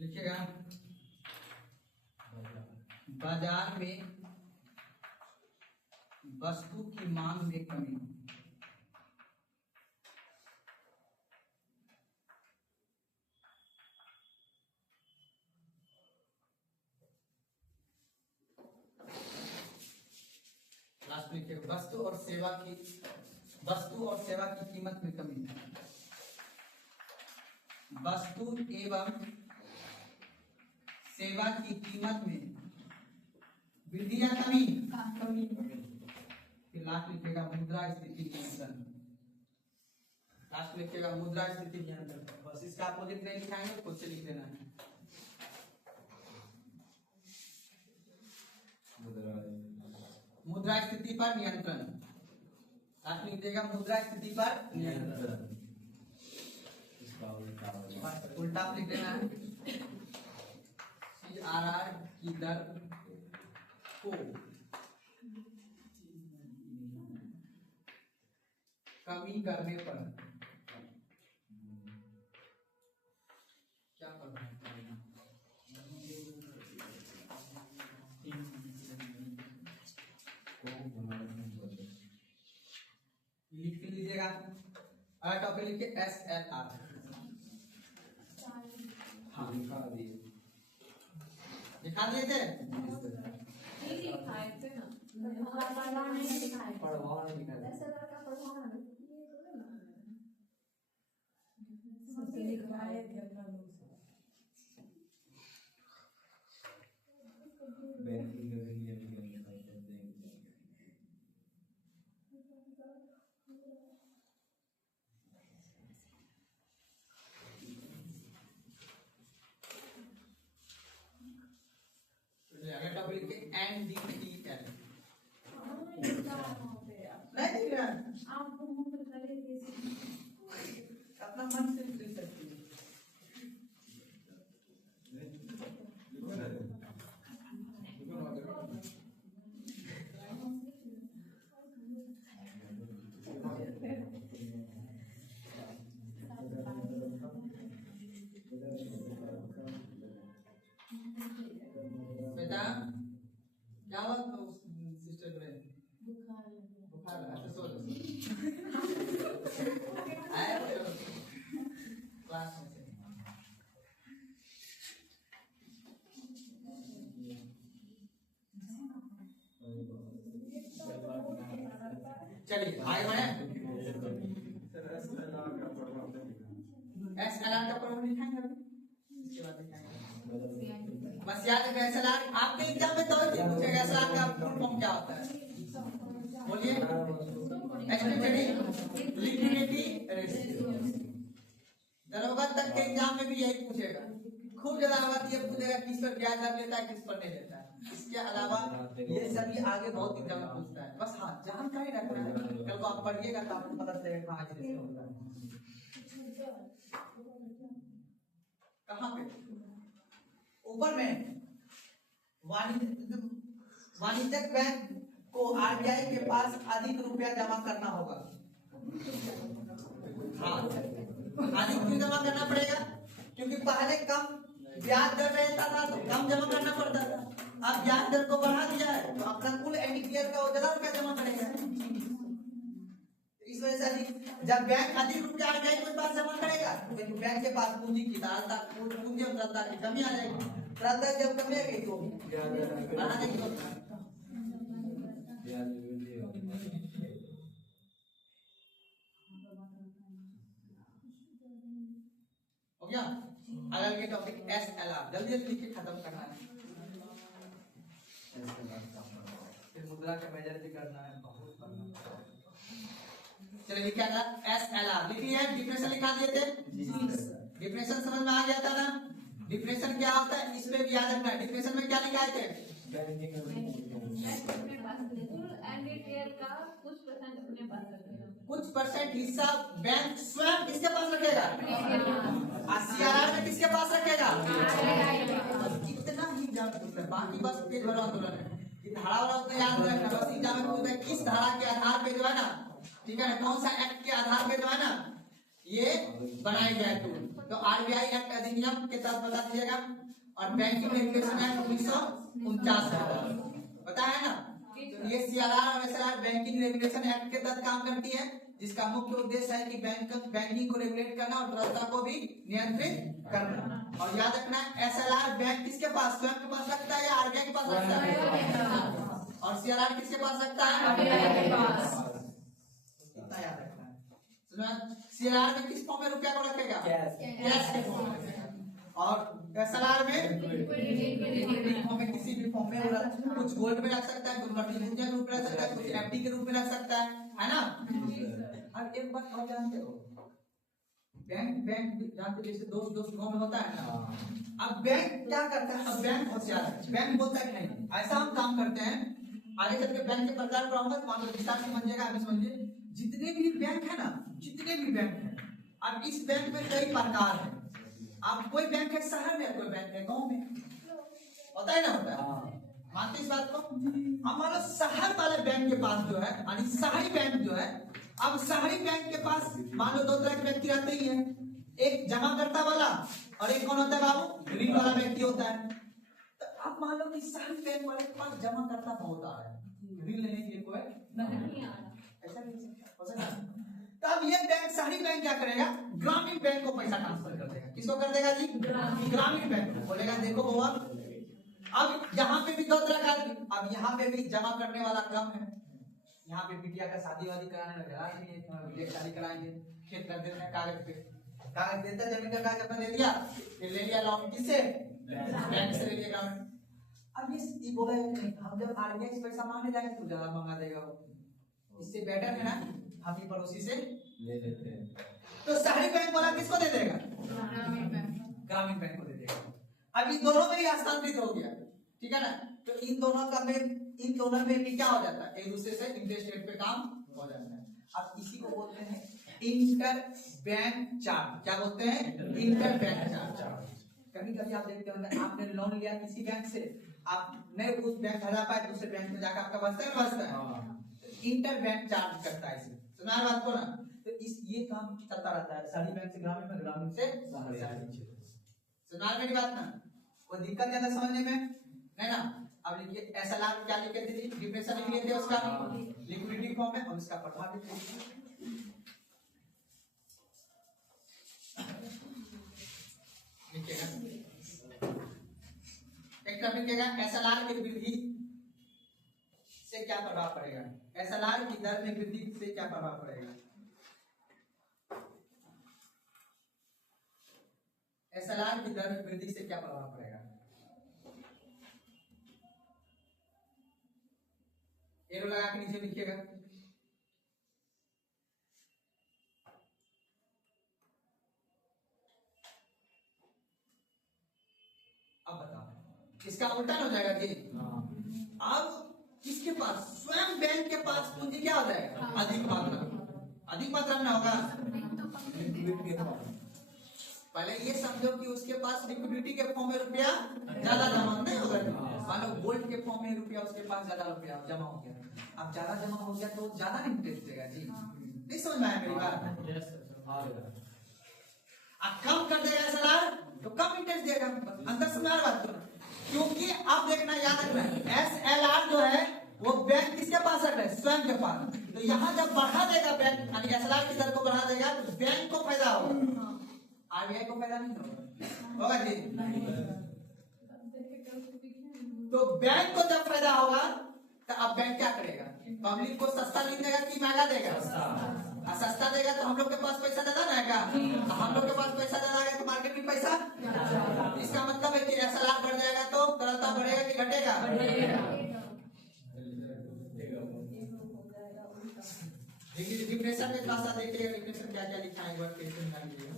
लिखिएगा बाजार में वस्तु की मांग में कमी। लास्ट में लिखिएगा वस्तु और सेवा की कीमत में कमी। वस्तु एवं सेवा की कीमत में वृद्धि या कमी? फिर लास्ट लिखेगा मुद्रा स्थिति नियंत्रण। लास्ट लिखेगा मुद्रा स्थिति नियंत्रण। बस इसका अपोजिट नहीं लिखाएंगे, खुद से लिख देना है। मुद्रा स्थिति पर नियंत्रण। लास्ट लिख देगा मुद्रा स्थिति पर नियंत्रण। उल्टा लिख देना है CRR की दर को कमी करने पर क्या करना है? लिख लीजिएगा। अगर टॉपिक लिखिए SLR। हाँ लिखा दिए थे। नहीं लिखा है पे ना पढ़वा नहीं लिखा है ऐसा लड़का पढ़वा नहीं ये करो ना सबसे लिखवाए थे अपना लोग अगर टॉपिक लिखिए NDTL। नहीं नहीं लिख रहा है। आप मुंह पे करे कैसे अपना मन से लिख सकती है। बेटा क्या हुआ सिस्टर में बुखार लगा तो सो आए क्लास में से चलिए आगे बढ़े। SLR का प्रॉब्लम लिखाएंगे अभी, इसके बाद लिखाएंगे। बस याद रखें SLR आपके एग्जाम में तो पूछेगा SLR का फुल फॉर्म क्या होता है, बोलिए। Liquidity ratio. दरोगा तक के एग्जाम में भी यही पूछेगा। खूब ज्यादा होगा ये पूछेगा किस पर ब्याज दर लेता है किस पर नहीं लेता है। इसके अलावा ये सभी आगे बहुत एग्जाम में पूछता है। बस हाँ जानकारी रखना है, कल को आप पढ़िएगा तो आपको पता चलेगा हाँ कैसे होगा। कहाँ पे ऊपर में वाणिज्यिक बैंक को RBI के पास अधिक रुपया जमा करना होगा। हाँ अधिक क्यों जमा करना पड़ेगा? क्योंकि पहले कम ब्याज दर रहता था तो कम जमा करना पड़ता था। अब ब्याज दर को बढ़ा दिया है तो अपना कुल NDTL का वो ज्यादा रुपया जमा करेगा। इस वजह से जब बैंक अधिक रुपया RBI के पास जमा करेगा तो बैंक के पास पूंजी की तरलता पूंजी और तरलता की कमी आ जाएगी। तरलता जब कमी आएगी तो बढ़ा देंगे। हो गया। अगला के टॉपिक SLR जल्दी जल्दी लिख के खत्म करना है। फिर मुद्रा का मेजर भी करना है, बहुत करना है। चलिए लिखा था SLR लिख लिया। डिफरेंशियल लिखा दिए थे। डिफरेंशियल समझ में आ गया था ना? डिफरेंशियल क्या होता है इसमें भी याद रखना है। डिफरेंशियल में क्या लिखा थे? कुछ परसेंट हिस्सा बैंक स्वयं किसके पास रखेगा? CRR में किसके पास रखेगा? इतना ही जान पूछता है, बाकी बस पेज भरा आंदोलन है। धारा वाला तो याद रखना, बस एग्जाम में पूछता है किस धारा के आधार पे जो है ना, ठीक है ना, कौन सा एक्ट के आधार पे जो है ना ये बनाया गया टूल। तो RBI एक्ट अधिनियम के तहत बता दीजिएगा और बैंकिंग रेगुलेशन एक्ट 1949 पता है ना। तो ये CRR और SLR बैंकिंग रेगुलेशन एक्ट के तहत काम करती है, जिसका मुख्य उद्देश्य है कि बैंकिंग को रेगुलेट करना और तरलता को भी नियंत्रित करना। और याद रखना SLR बैंक किसके पास स्वयं के पास रखता है या RBI के पास रखता है? और CRR किसके पास रखता है? RBI के पास। इतना याद रखना है। CRR में किस फॉर्म में रुपया को रखेगा? कैश के फॉर्म में। और SLR में फॉर्म में किसी भी फॉर्म में कुछ गोल्ड में रख सकता है, कुछ प्रतिभूतियों के रूप में रख सकता है, कुछ FD के रूप में रख सकता है ना। और एक बात और जानते हो, बैंक जानते जैसे दोस्त गाँव में होता है ना। अब बैंक क्या करता है? अब बैंक होशियार है, बैंक बोलता है कि नहीं ऐसा हम काम करते हैं। आगे चल के बैंक के प्रकार पर मान लो विस्तार से समझिएगा, आगे समझिए। जितने भी बैंक है ना, जितने भी बैंक है अब इस बैंक में कई प्रकार है। अब कोई बैंक है शहर में, कोई बैंक है गांव में, होता है ना, होता है, मानते इस बात को। अब मान लो शहर वाले बैंक के पास जो है, यानी शहरी बैंक जो है, अब शहरी बैंक के पास मान लो दो तरह के व्यक्ति रहते ही हैं, एक जमा करता वाला और एक कौन होता है बाबू, ऋण वाला व्यक्ति होता है। तो अब मान लो कि शहरी बैंक वाले के पास जमा करता बहुत आ रहा है, ऋण लेने के लिए कोई नहीं आ रहा। ऐसा नहीं हो सकता। तो अब ये बैंक, शहरी बैंक क्या करेगा, ग्रामीण बैंक को पैसा ट्रांसफर कर देगा। किसको कर देगा जी, ग्रामीण बैंक को। बोलेगा देखो बाबा, अब यहाँ पे भी दो तरह का, अब यहाँ पे भी जमा करने वाला कम है, यहाँ पे बिटिया का शादी वादी कराने लगा, बिटिया की शादी कराएंगे, खेत कर देते हैं कागज पे, कागज देते हैं, जमीन का कागज अपना दे दिया, फिर ले लिया लोन, किससे, बैंक से ले लिया ग्रामीण। अब ये बोला हम जब आरबीआई से पैसा मांगने जाएंगे तो ज्यादा मंगा देगा वो, इससे बेटर है ना हम ही पड़ोसी से ले लेते हैं। तो शहरी बैंक वाला किसको दे देगा, ग्रामीण बैंक को दे देगा। अब इन दोनों में ही हस्तांतरित हो गया, ठीक है ना। तो इन दोनों में भी क्या हो जाता है, एक दूसरे से इंटरेस्ट रेट पे काम हो जाता है। अब इसी को बोलते हैं इंटर बैंक चार्ज। क्या बोलते हैं, इंटर बैंक चार्ज। कभी कभी आप देखते होंगे, आपने लोन लिया किसी बैंक से, आप नहीं उस बैंक हटा पाए, दूसरे बैंक में जाकर आपका बचता है, इंटर बैंक चार्ज करता है। इसे सुना बात को ना। तो इस ये काम चलता रहता है, शहरी बैंक से ग्रामीण में, ग्रामीण से शहरी। सुना मेरी बात ना, कोई दिक्कत ज्यादा समझने में नहीं ना। अब लिखिए एसएलआर क्या लिखे थे, डिफिनेशन लिख लिए थे उसका, लिक्विडिटी फॉर्म में, हम इसका प्रभाव लिखिएगा। एक तरफ लिखिएगा एसएलआर की वृद्धि से क्या प्रभाव पड़ेगा, एसएलआर की दर में वृद्धि से क्या प्रभाव पड़ेगा, एसएलआर की दर में वृद्धि से क्या प्रभाव पड़ेगा। एरो लगा के नीचे लिखिएगा। अब बताओ, इसका उल्टा हो जाएगा जी। अब इसके पास स्वयं बैंक के पास पूंजी क्या हो जाएगा, अधिक मात्रा में होगा। पहले ये समझो कि उसके पास लिक्विडिटी के फॉर्म में रुपया ज्यादा जमा नहीं होगा। मान लो गोल्ड के फॉर्म में रुपया उसके पास ज्यादा रुपया जमा हो गया, अब ज्यादा जमा हो गया तो ज्यादा इंटरेस्ट देगा जी। नहीं समझ में आया मेरी बात। अब कम कर देगा एसएलआर तो कम इंटरेस्ट देगा, अंदर से मार बात करो। क्योंकि आप देखना, याद रखना, एसएलआर जो है वो बैंक किसके पास रख रहा है, स्वयं के पास। तो यहाँ जब बढ़ा देगा बैंक, यानी एसएलआर की दर को बढ़ा देगा तो बैंक को फायदा होगा, आरबीआई को फायदा नहीं होगा जी। तो बैंक को जब फायदा होगा तो अब बैंक क्या करेगा, पब्लिक को सस्ता नहीं देगा कि महंगा देगा, सस्ता देगा तो हम लोग के पास पैसा ज्यादा रहेगा, हम लोग के पास पैसा ज्यादा आएगा तो मार्केट में पैसा। इसका मतलब है कि एसएलआर बढ़ जाएगा तो तरलता बढ़ेगा कि घटेगा, डिफिनेशन में थोड़ा सा देखिएगा, डिफिनेशन क्या क्या लिखा है, एक बार फिर से निकाल लीजिएगा।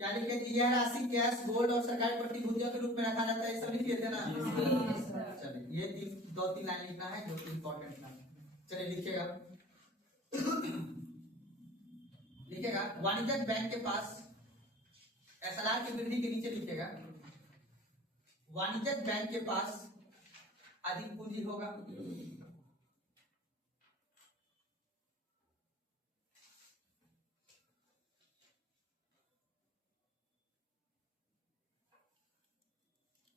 क्या लिखे कि यह राशि कैश, गोल्ड और सरकारी प्रतिभूतियों के रूप में रखा जाता है, ये सब लिख लेते ना। चलिए ये दो तीन लाइन लिखना है जो कि इंपॉर्टेंट है। चलिए लिखिएगा, लिखिएगा वाणिज्यिक बैंक के पास एसएलआर की वृद्धि के नीचे लिखिएगा, वाणिज्यिक बैंक के पास अधिक पूंजी होगा,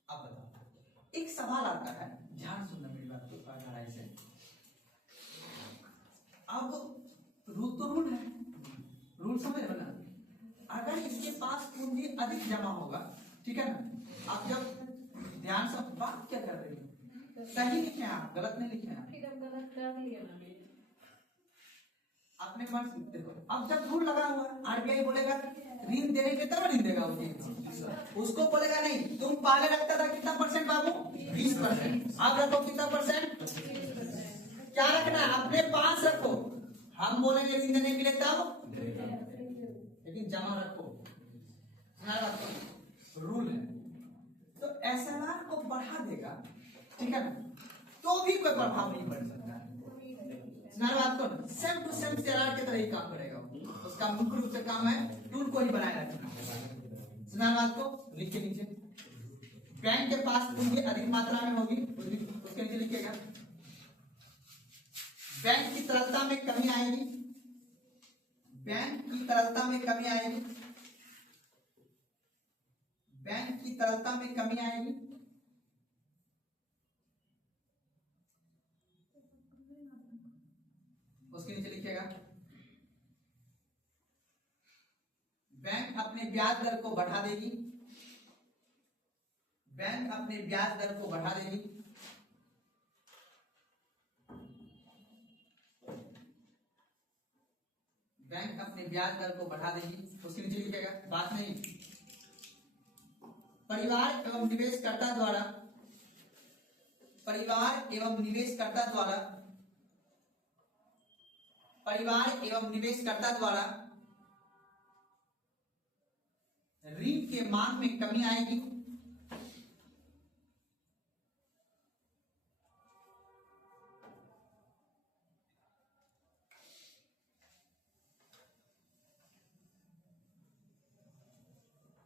अब बताओ एक सवाल आता है, ध्यान सुनना मेरी बात को गहराई से। अब रूल तो रूल है, रूल समझ रहे ना। अगर इसके पास पूंजी अधिक जमा होगा, ठीक है ना। अब जब ध्यान से बात क्या कर रही है, सही लिखे आप, गलत नहीं लिखे आप, अपने मन से देखो। अब जब रूल लगा हुआ है, आरबीआई बोलेगा ऋण देने के तब ऋण देगा, उसको बोलेगा नहीं तुम पहले रखता था कितना परसेंट बाबू, 20%, अब रखो कितना परसेंट, क्या रखना है अपने पास रखो, हम बोलेंगे ऋण देने के लिए तब। लेकिन जमा रखो। रूल है। तो एसएलआर को बढ़ा देगा, ठीक है ना, तो भी कोई प्रभाव नहीं पड़ सकता है। बात को सेम टू सेम एसएलआर की तरह ही काम करेगा। उसका मुख्य रूप से काम है टूल को ही बनाए रखना। बात को लिखिए नीचे, बैंक के पास पूंजी अधिक मात्रा में होगी, उसके नीचे लिखिएगा बैंक की तरलता में कमी आएगी, बैंक की तरलता में कमी आएगी, बैंक की तरलता में कमी आएगी। उसके नीचे लिखिएगा बैंक अपने ब्याज दर को बढ़ा देगी, बैंक अपने ब्याज दर को बढ़ा देगी। बैंक अपने ब्याज दर को बढ़ा देगी। उसके नीचे लिखिएगा बात नहीं, परिवार एवं निवेशकर्ता द्वारा, परिवार एवं निवेशकर्ता द्वारा, परिवार एवं निवेशकर्ता द्वारा ऋण के मांग में कमी आएगी।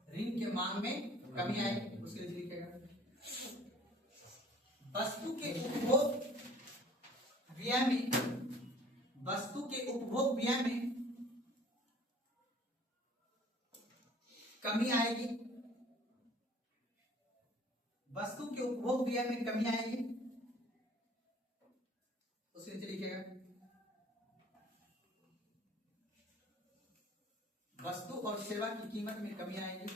ऋण के मांग में कमी आएगी। उसके लिए लिखेगा वस्तु के उपभोग व्यय में, वस्तु के उपभोग व्यय में कमी आएगी, वस्तु के उपभोग व्यय में कमी आएगी। उसके नीचे लिखेगा वस्तु और सेवा की कीमत में कमी आएगी,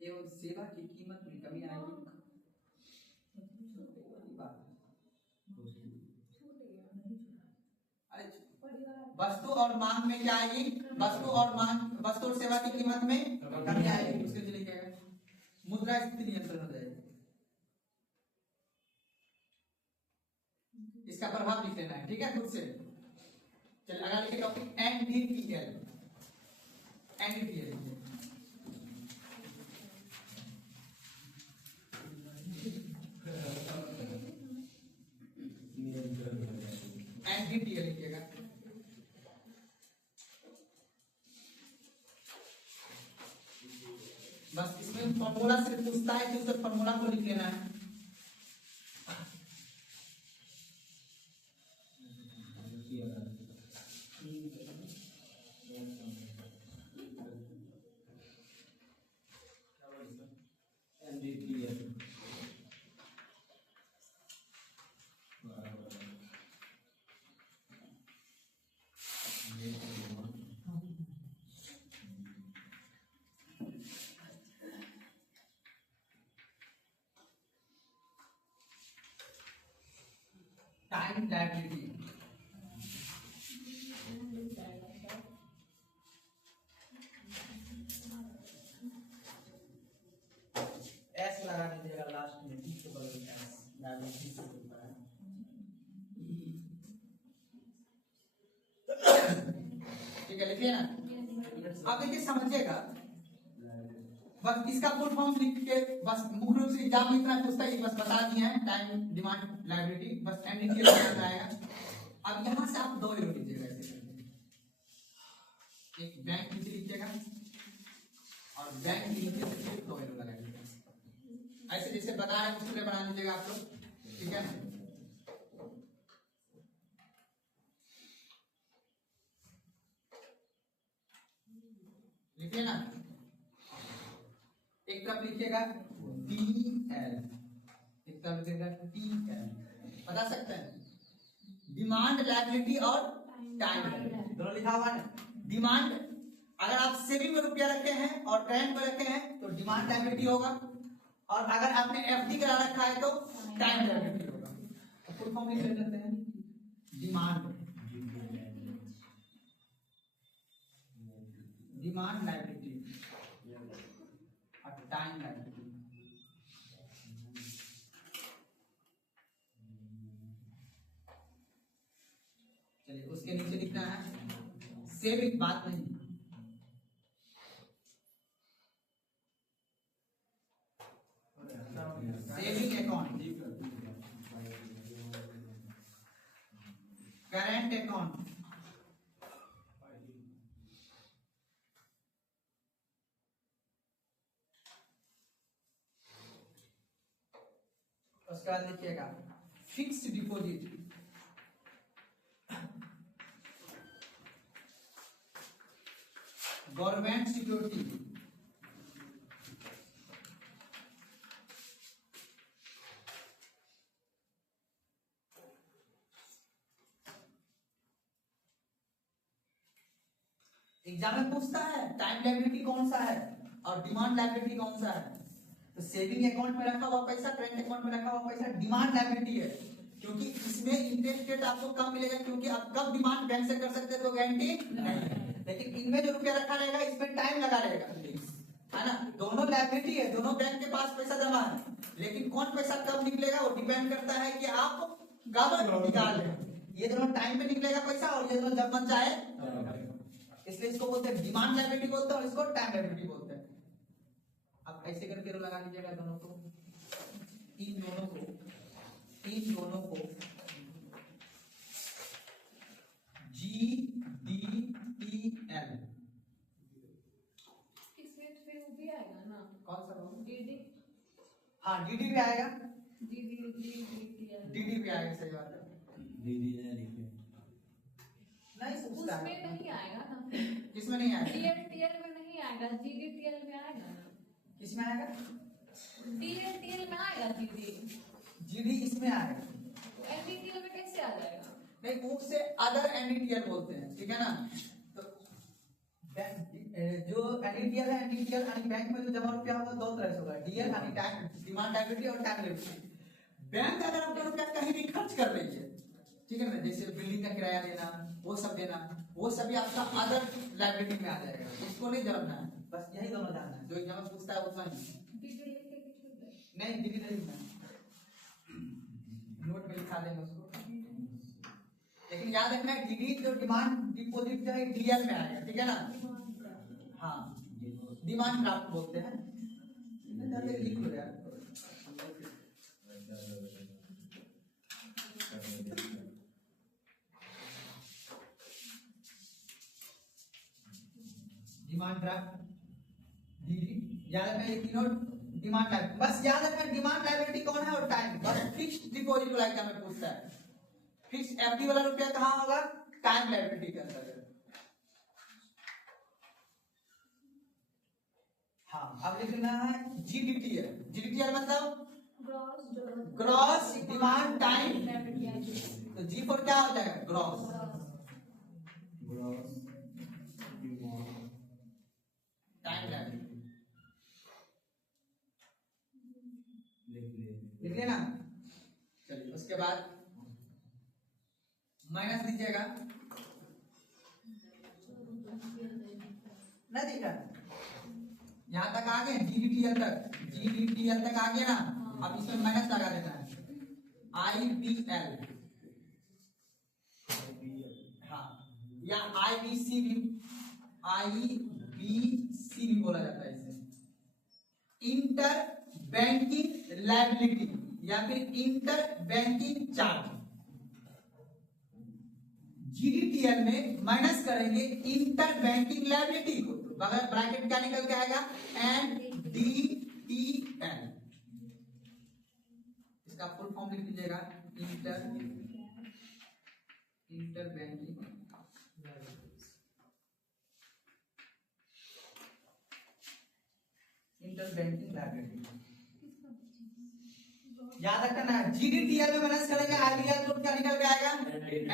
एवं सेवा की कीमत में कमी आएगी। वस्तु और मांग में क्या आएगी, वस्तु और मांग, वस्तु और सेवा की कीमत में कमी आएगी। उसके लिए लिखेगा मुद्रास्फीति नियंत्रण हो जाएगा। इसका प्रभाव लिख लेना है, ठीक है, खुद से। चलिए अगला लिखिए टॉपिक एनडीटीएल। एनडीटीएल एनडीटीएल लिखिएगा। बस इसमें फॉर्मूला सिर्फ पूछता है कि उस फॉर्मूला को लिख लेना है। टाइम लायबिलिटी, एस लगा दीजिएगा लास्ट में, टी के बगल में एस, लायबिलिटी के ऊपर है। ठीक है, लिखिए ना। अब देखिए समझिएगा, बस इसका फुल फॉर्म लिख के, बस मुख्य रूप से एग्जाम में इतना पूछता है, बस बता दिए हैं टाइम डिमांड लायबिलिटी, बस एनडीटीएल याद आएगा। अब यहां से आप दो एरो लीजिएगा, ऐसे एक बैंक नीचे लिखिएगा और बैंक के नीचे सिर्फ दो एरो लगाइएगा। ऐसे जैसे बता रहे हैं उसके बना लीजिएगा आप लोग, ठीक है। लिखिए ना, एक तरफ लिखिएगा DL, एक तरफ लिखिएगा TL। बता सकते हैं डिमांड लायबिलिटी और टाइम लायबिलिटी दोनों लिखा हुआ है। डिमांड, अगर आप सेविंग में रुपया रखे हैं और करंट में रखे हैं तो डिमांड लायबिलिटी होगा, और अगर आपने FD करा रखा है तो टाइम लायबिलिटी होगा। तो फुल फॉर्म लिख लेते हैं डिमांड, डिमांड लायबिलिटी और टाइम लायबिलिटी। चलिए उसके नीचे लिखना है सेविंग बात नहीं, सेविंग अकाउंट, करंट अकाउंट, उसके बाद लिखिएगा fixed deposit, government security, exam में पूछता है टाइम लायबिलिटी कौन सा है और डिमांड लायबिलिटी कौन सा है। तो सेविंग अकाउंट में रखा हुआ पैसा, करंट अकाउंट में रखा हुआ पैसा डिमांड लायबिलिटी है, क्योंकि इसमें इंटरेस्ट रेट आपको कम मिलेगा, क्योंकि आप कब डिमांड बैंक से कर सकते हैं तो गारंटी नहीं है। लेकिन इनमें जो रुपया रखा रहेगा इसमें टाइम लगा रहेगा, है ना। दोनों लायबिलिटी है, दोनों बैंक के पास पैसा जमा है, लेकिन कौन पैसा कब निकलेगा वो डिपेंड करता है कि आप कब निकाल रहे हैं। ये दोनों टाइम पे निकलेगा पैसा और ये दोनों जब मन चाहे, इसलिए इसको बोलते हैं डिमांड लायबिलिटी बोलते हैं और इसको टाइम लायबिलिटी बोलते हैं। अब ऐसे करके रो लगा लीजिएगा दोनों को, इन दोनों को GDTL, इसमें तो फिर वो भी आएगा ना, कौन सा बोल? डीडी, हाँ डीडी भी आएगा, डीडी डीडी भी आएगा, सही बात है। दीदी ने लिखे नहीं पूछता उसमें है, नहीं आएगा ना, किसमें नहीं आएगा, डीएलटीएल में नहीं आएगा, जीडीटीएल में आएगा ना, किसमें आएगा, डीएलटीएल में आएगा, जीडी इसमें आएगा, एनडीटीएल में कैसे आ जाएगा? नहीं उससे अदर एनडीटीएल बोलते हैं, ठीक है ना। तो जो एनडीटीएल है, एनडीटीएल यानी बैंक में जो जमा रुपया होगा दो तरह से होगा, डीएल यानी टाइम डिमांड लायबिलिटी और टाइम लायबिलिटी। बैंक अगर अपना रुपया कहीं भी खर्च कर रही है, ठीक है ना, जैसे बिल्डिंग का किराया देना, वो सब देना, वो सभी आपका अदर लायबिलिटी में आ जाएगा, इसको नहीं जानना है, बस यही दोनों जानना है, जो एग्जाम पूछता है उतना ही। डीडी लिख के कुछ होता है? नहीं डीडी नहीं लिखना, नोट में लिखा देंगे उसको, लेकिन याद रखना डीडी जो डिमांड डिपॉजिट जो है डीएल में आएगा, ठीक है ना। हाँ डिमांड ड्राफ्ट बोलते हैं, लिख लो यार। डिमांड ड्राफ्ट डीडी, याद रखना ये तीनों डिमांड लायबिलिटी, बस याद रखना डिमांड लायबिलिटी कौन है और टाइम, बस फिक्स्ड डिपॉजिट वाला एग्जाम में पूछता है। फिक्स एफडी वाला रुपया कहाँ होगा, टाइम लायबिलिटी के अंदर। हाँ अब लिखना है जीडीटीएल, जीडीटीएल मतलब ग्रॉस डिमांड टाइम, तो जी फॉर क्या हो जाएगा, ग्रॉस टाइम लायबिलिटी, लिख लेना। चलिए उसके बाद माइनस दीजिएगा, नहीं दिखा, यहाँ तक आ गए जीडीटीएल तक, जीडीटीएल तक आ गया ना, अब इसमें माइनस लगा देना है, आईबीएल, हाँ या आईबीसी भी, आईबीसी भी बोला जाता है इसे, इंटर बैंकिंग लायबिलिटी या फिर इंटर बैंकिंग चार्ज। जीडीटीएल में माइनस करेंगे इंटर बैंकिंग लायबिलिटी को, तो बगल ब्रैकेट क्या निकल के आएगा, एनडीटीएल, इसका फुल फॉर्म लिख लीजिएगा, इंटर बैंकिंग लायबिलिटी। याद रखना जीडीटीएल में माइनस करेंगे आईडीएल तो क्या निकल के आएगा,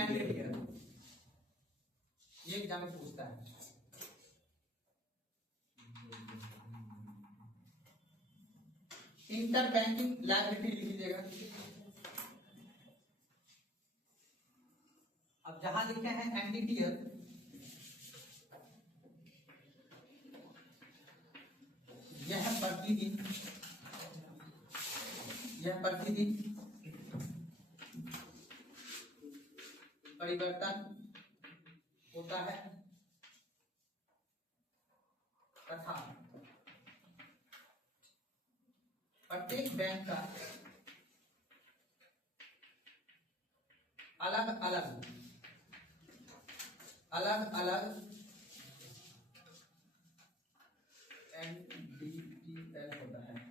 एनडीटीएल। ये एग्जाम में पूछता है। इंटर बैंकिंग लायबिलिटी लिख लीजिएगा। अब जहां लिखे हैं एनडीटीएल, यह प्रतिदिन, यह प्रतिदिन परिवर्तन होता है, तथा प्रत्येक बैंक का अलग अलग NDTL होता है।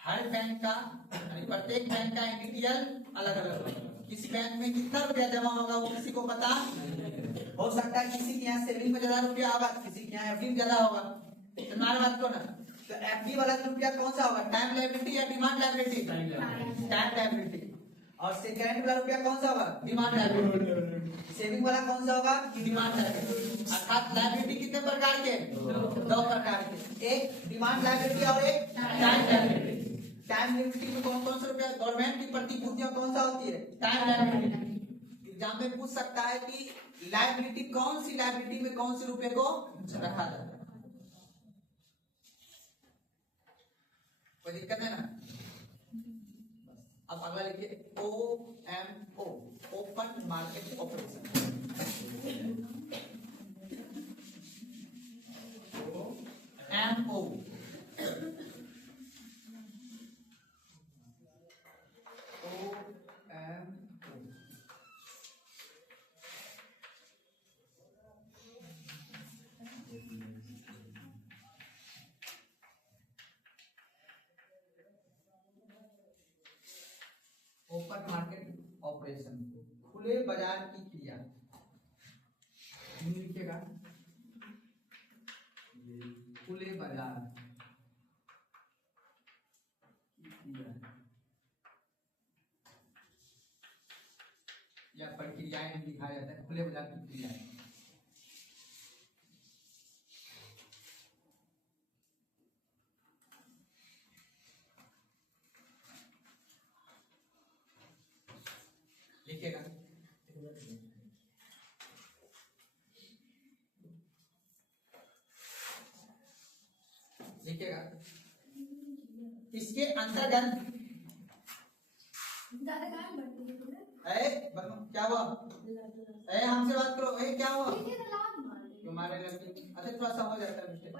हर बैंक का यानी प्रत्येक बैंक का NDTL अलग अलग होगा। किसी बैंक में कितना रुपया जमा होगा वो किसी को पता हो सकता है। किसी के यहाँ सेविंग में ज्यादा रुपया होगा, किसी के यहाँ FD में ज्यादा होगा। तुम्हारी बात को ना, तो FD वाला रुपया कौन सा होगा, टाइम लायबिलिटी या डिमांड लायबिलिटी? Time liability. और सेकंड वाला रुपया कौन सा होगा, डिमांड लायबिलिटी। सेविंग वाला कौन सा होगा, डिमांड लायबिलिटी। अर्थात लायबिलिटी कितने प्रकार के, दो प्रकार के, एक डिमांड लायबिलिटी और एक टाइम लायबिलिटी। टाइम लायबिलिटी में कौन कौन सा रुपया, गवर्नमेंट की प्रतिभूतियां कौन सा होती है, टाइम लायबिलिटी। एग्जाम में पूछ सकता है कि लायबिलिटी कौन सी लायबिलिटी में कौन से रुपए को रखा जाता है। कोई दिक्कत है ना। अब अगला लिखिए OMO, open market operation. MO open market operation, खुले बाजार की क्रिया। लिखिएगा खुले बाजार की क्रिया या प्रक्रियाएं दिखाया जाता है। खुले बाजार की क्रियाएं लिखिएगा। लिखिएगा इसके अंतर्गत क्या हुआ, हमसे बात करो। क्या हुआ, तुम्हारे लड़की अच्छा थोड़ा सा हो जाता है मिस्टेक,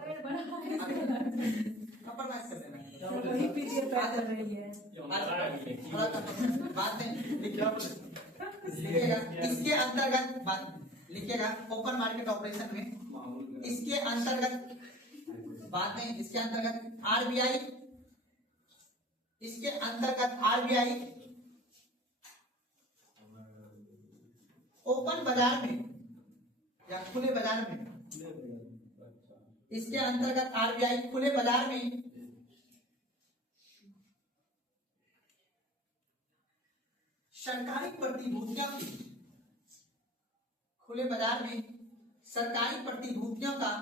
कॉम्प्रोमाइज कर देना। बात लिखिएगा इसके अंतर्गत, बात लिखिएगा ओपन मार्केट ऑपरेशन में इसके अंतर्गत, बात नहीं, इसके अंतर्गत RBI, इसके अंतर्गत RBI ओपन बाजार में या खुले बाजार में, इसके अंतर्गत RBI खुले बाजार में सरकारी प्रतिभूतियों की, खुले बाजार में सरकारी प्रतिभूतियों का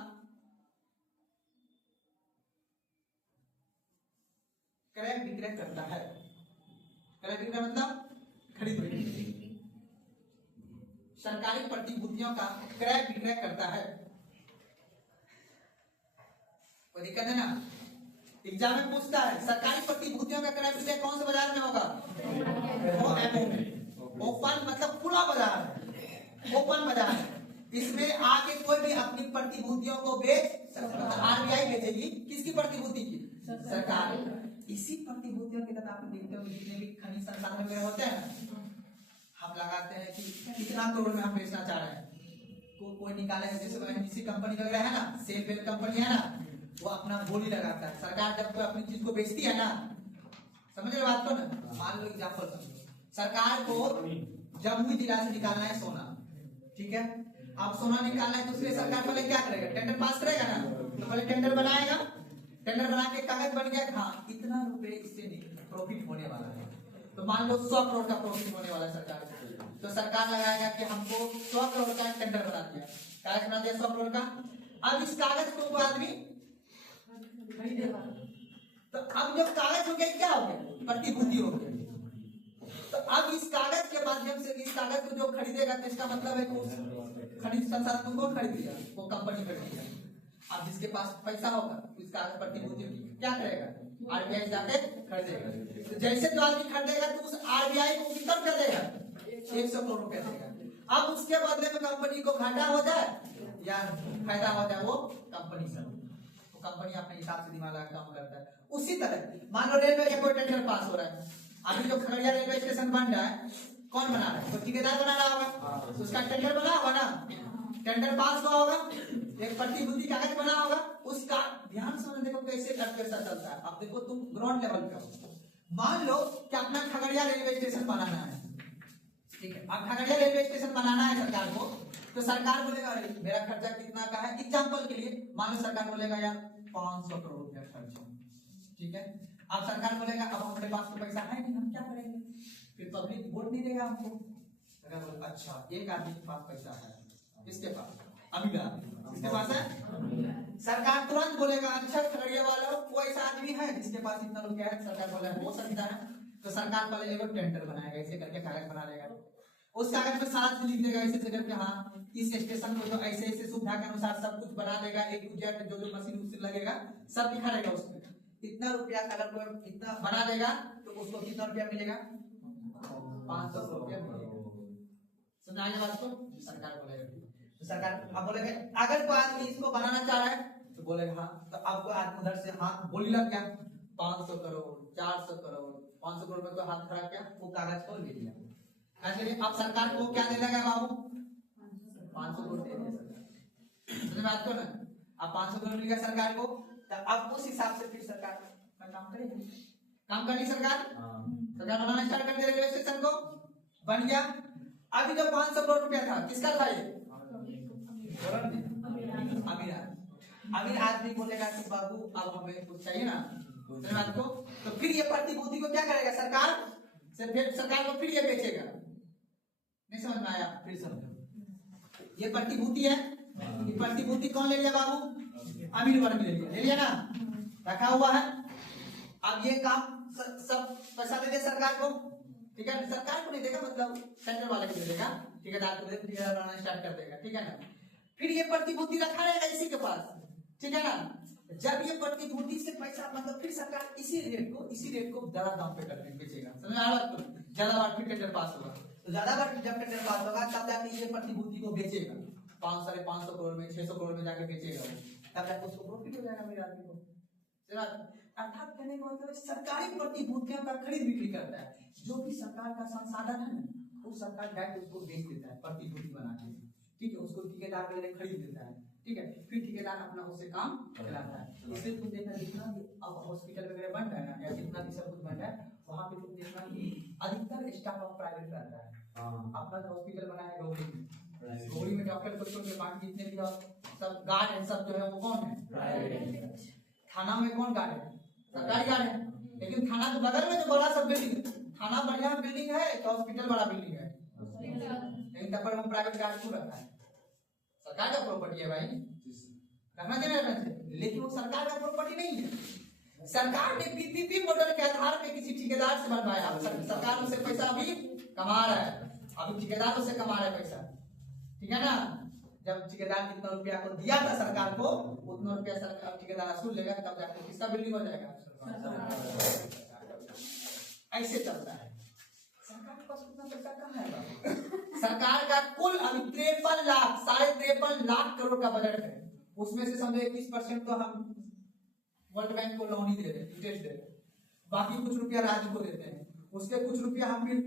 क्रय विक्रय करता है। क्रय विक्रय मतलब खरीद बिक्री। सरकारी प्रतिभूतियों का क्रय विक्रय करता है। कोई दिक्कत है ना। एग्जाम में पूछता है सरकारी प्रतिभूतियों का क्रय विक्रय कौन से बाजार में होगा, ओपन मतलब खुला बाजार, ओपन बाजार। इसमें आगे कोई भी अपनी प्रतिभूतियों को बेच सकता है। RBI बेचेगी किसकी प्रतिभूति की, सरकार। इसी प्रतिभूतियों के तहत आप देखते हो जितने भी खनिज संसाधन वगैरह होते हैं, हम लगाते हैं कि कितना करोड़ में हम बेचना चाह रहे हैं। कोई निकालेगा, जैसे किसी कंपनी वगैरह है ना, सेल वेल कंपनी है ना, वो अपना बोली लगाता है। सरकार जब कोई अपनी चीज को बेचती है ना, समझ रहे बात को ना। मान लो एग्जाम्पल, सरकार को जमुई जिला से निकालना है सोना, ठीक है। अब सोना निकालना है तो उसके लिए सरकार पहले क्या करेगा, टेंडर पास करेगा ना। तो पहले टेंडर बनाएगा, टेंडर बना के कागज बन गया, हाँ इतना रुपए इससे प्रॉफिट होने वाला है। तो मान लो 100 करोड़ का प्रॉफिट होने वाला है सरकार से, तो सरकार लगाएगा कि हमको 100 करोड़ का टेंडर बना दिया, कागज बना दिया 100 करोड़ का। अब इस कागज को वो आदमी खरीदेगा। तो अब जब कागज हो गया क्या हो गया, प्रतिभूति हो गया। तो अब इस कागज के माध्यम से इस कागज को जो खरीदेगा तो इसका मतलब है कि उस खरीद संसाधन को कौन खरीदेगा, वो कंपनी खरीदेगा। अब जिसके पास पैसा होगा इस कागज प्रतिभूति क्या करेगा, आरबीआई जाके खरीदेगा। तो जैसे जो आदमी खरीदेगा तो उस आरबीआई को कितना कर देगा, 100 करोड़ रुपया देगा। अब उसके बदले में कंपनी को घाटा हो जाए या फायदा हो जाए वो कंपनी से, तो कंपनी अपने हिसाब से दिमाग लगा काम करता है। उसी तरह मान लो रेलवे का कोई टेंडर पास हो रहा है, अभी जो खगड़िया रेलवे स्टेशन बन रहा है कौन बना रहा है, तो ठेकेदार बना रहा होगा, तो उसका टेंडर बना होगा ना, टेंडर पास हुआ होगा, एक प्रतिभूति कागज बना होगा, उसका ध्यान से देखो कैसे पैसा चलता है। अब देखो तुम ग्राउंड लेवल पे हो, मान लो कि अपना खगड़िया रेलवे स्टेशन बनाना है, ठीक है। अब खगड़िया रेलवे स्टेशन बनाना है सरकार को, तो सरकार बोलेगा अरे मेरा खर्चा कितना का है, एग्जाम्पल के लिए मान लो सरकार बोलेगा यार 500 करोड़ रुपया खर्च, ठीक है। अब सरकार बोलेगा अब हमारे पास तो पैसा है नहीं, हम क्या करेंगे, फिर पब्लिक वोट नहीं देगा हमको। सरकार बोलेगा अच्छा एक आदमी के पास पैसा है, इसके पास अमीर आदमी इसके पास है, सरकार तुरंत बोलेगा अच्छा खगड़िया वालों कोई ऐसा आदमी है जिसके पास इतना रुपया है, सरकार बोलेगा हो सकता है, तो सरकार वाले एगो टेंडर बनाएगा, ऐसे करके कागज बना लेगा, उस कागज में सारा चीज लिख देगा ऐसे करके, हाँ इस स्टेशन को जो ऐसे ऐसे सुविधा के अनुसार सब कुछ बना देगा, एक जेट जो जो मशीन उसी लगेगा सब दिखा देगा उसमें, इतना रुपया अगर कोई इतना बना देगा तो उसको कितना रुपया मिलेगा, 500 रुपया मिलेगा। समझ आगे बात को, सरकार बोलेगा, तो सरकार अब बोलेगा अगर कोई आदमी इसको बनाना चाह रहा है तो बोलेगा हाँ, तो अब कोई आदमी उधर से हाथ बोली लग गया 500 करोड़ 400 करोड़ 500 करोड़ में तो हाथ खड़ा किया, वो कागज को ले लिया। अब सरकार को क्या दे लगा बाबू, 500 करोड़ दे दिया सरकार, बात को ना, अब 500 करोड़ मिल गया सरकार को, तो अब उस हिसाब से फिर सरकार का काम करेगी, काम करेगी सरकार, सरकार बनाना स्टार्ट कर दे रेलवे स्टेशन को, बन गया। अभी जो 500 करोड़ रुपया था किसका था ये, अमीर आदमी बोलेगा कि बाबू अब हमें कुछ चाहिए ना बात को, तो फिर ये प्रतिभूति को क्या करेगा सरकार से, फिर सरकार को फिर ये बेचेगा, नहीं समझ में आया, फिर समझो ये प्रतिभूति है, ये प्रतिभूति कौन ले लिया बाबू, अमीर वर्ग ले लिया ना, रखा हुआ है। अब ये काम सब पैसा दे दे सरकार को, ठीक है, सरकार को नहीं देगा मतलब सेंटर वाले को दे देगा, ठेकेदार को ठेकेदार बनाना स्टार्ट कर देगा, ठीक है ना। फिर ये प्रतिभूति रखा रहेगा इसी के पास, ठीक है ना। जब ये प्रतिभूति से पैसा मतलब फिर सरकार इसी रेट को ज्यादा दाम पे कर बेचेगा, समझ आ रहा है, ज्यादा बार फिर टेंडर पास होगा, तो ज्यादा बार जब टेंडर पास होगा तब जाके ये प्रतिभूति को बेचेगा, 500-550 करोड़ में 600 करोड़ में जाके बेचेगा, तब जाके उसको प्रॉफिट हो जाएगा मेरे आदमी को। अर्थात कहने का मतलब सरकारी प्रतिभूतियों का खरीद बिक्री करता है, जो भी सरकार का संसाधन है ना वो सरकार डायरेक्ट उसको बेच देता है प्रतिभूति बना के, ठीक है, उसको ठेकेदार पहले खरीद देता है, ठीक है, फिर ठेकेदार अपना उससे काम चलाता है। इसलिए तुम देखना जितना अब हॉस्पिटल वगैरह बन रहा है ना या जितना भी सब कुछ बन रहा है वहाँ पे तुम देखना अधिकतर स्टाफ ऑफ प्राइवेट रहता है। अपना हॉस्पिटल बना है गौरी में डॉक्टर को के बाकी जितने भी सब गार्ड है सब जो है वो कौन है, प्राइवेट। थाना में कौन गार्ड है, सरकारी गार्ड है, लेकिन थाना के बगल में जो बड़ा सब बिल्डिंग, थाना बढ़िया बिल्डिंग है तो हॉस्पिटल बड़ा बिल्डिंग है, लेकिन तब पर प्राइवेट गार्ड क्यों रखा है, सरकार का प्रॉपर्टी है भाई, रखना चाहिए, लेकिन वो सरकार का प्रॉपर्टी नहीं है। सरकार ने पीपीपी मॉडल के आधार पे किसी ठेकेदार से बनवाया, सरकार उससे पैसा अभी कमा रहा है, अभी ठेकेदारों से कमा रहा है पैसा, ठीक है ना। जब ठेकेदार जितना रुपया को दिया था सरकार को उतना रुपया सरकार ठेकेदार वसूल लेगा, तब जाकर किसका बिल्डिंग हो जाएगा, ऐसे चलता है। सरकार के पास कितना पैसा कहाँ है, सरकार का कुल अभी 53 लाख 53.5 लाख करोड़ का बजट है, उसमें से समझो 21% तो हम वर्ल्ड बैंक को लोन ही दे रहे हैं, इंटरेस्ट दे रहे हैं, बाकी कुछ रुपया राज्य को देते हैं, उसके कुछ रुपया हम फिर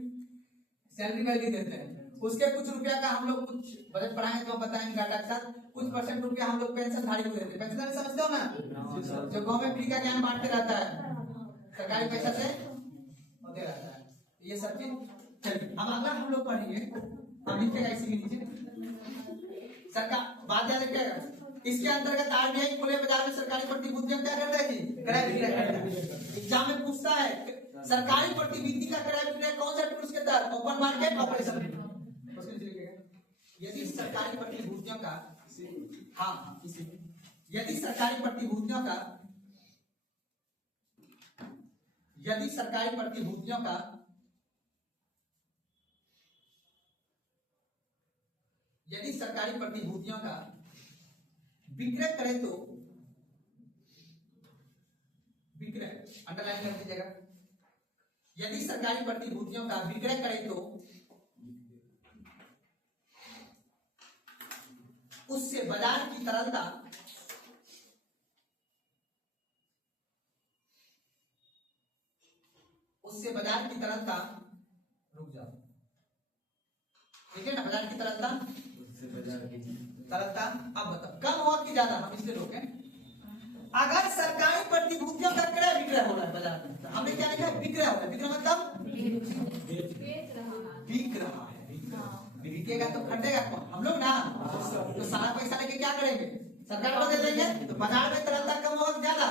सैलरी वैली देते हैं, उसके कुछ रुपया का हम लोग कुछ बजट पढ़ाएंगे तो बताएंगे डाटा के साथ, कुछ परसेंट रुपया हम लोग पेंशन धारी को देते हैं, पेंशन समझते हो ना, जो गाँव में फ्री का ज्ञान बांटते रहता है सरकारी पैसा से होते रहता है, ये सब चीज। चलिए अब अगला हम लोग पढ़ेंगे, अब लिखेगा इसी के नीचे सरकार बात याद रखिएगा, इसके अंतर्गत आरबीआई खुले बाजार में सरकारी प्रतिभूतियां क्या कर रही थी, क्रय विक्रय कर रही थी। एग्जाम में पूछता है सरकारी प्रतिभूति का क्रय विक्रय कौन सा टूल्स के तहत, ओपन मार्केट ऑपरेशन, यदि सरकारी प्रतिभूतियों का, हाँ इसी में, यदि सरकारी प्रतिभूतियों का, यदि सरकारी प्रतिभूतियों का यदि सरकारी प्रतिभूतियों का विक्रय करे तो, विक्रय अंडरलाइन कर दीजिएगा, यदि सरकारी प्रतिभूतियों का विक्रय करे तो उससे बाजार की तरलता, उससे बाजार की तरलता, रुक जाओ, ठीक है ना, बाजार की तरलता, तरलता अब बताओ कम हुआ कि ज्यादा, हम इसलिए रोके। अगर सरकारी प्रतिभूतियों का क्रय विक्रय हो रहा है बाजार में, तो हमने क्या लिखा है, विक्रय हो रहा है, विक्रय मतलब बिक रहा है, बिकेगा तो खरीदेगा कौन, हम लोग ना, तो सारा पैसा लेके क्या करेंगे, सरकार को दे देंगे, तो बाजार में तरलता कम होगा ज्यादा,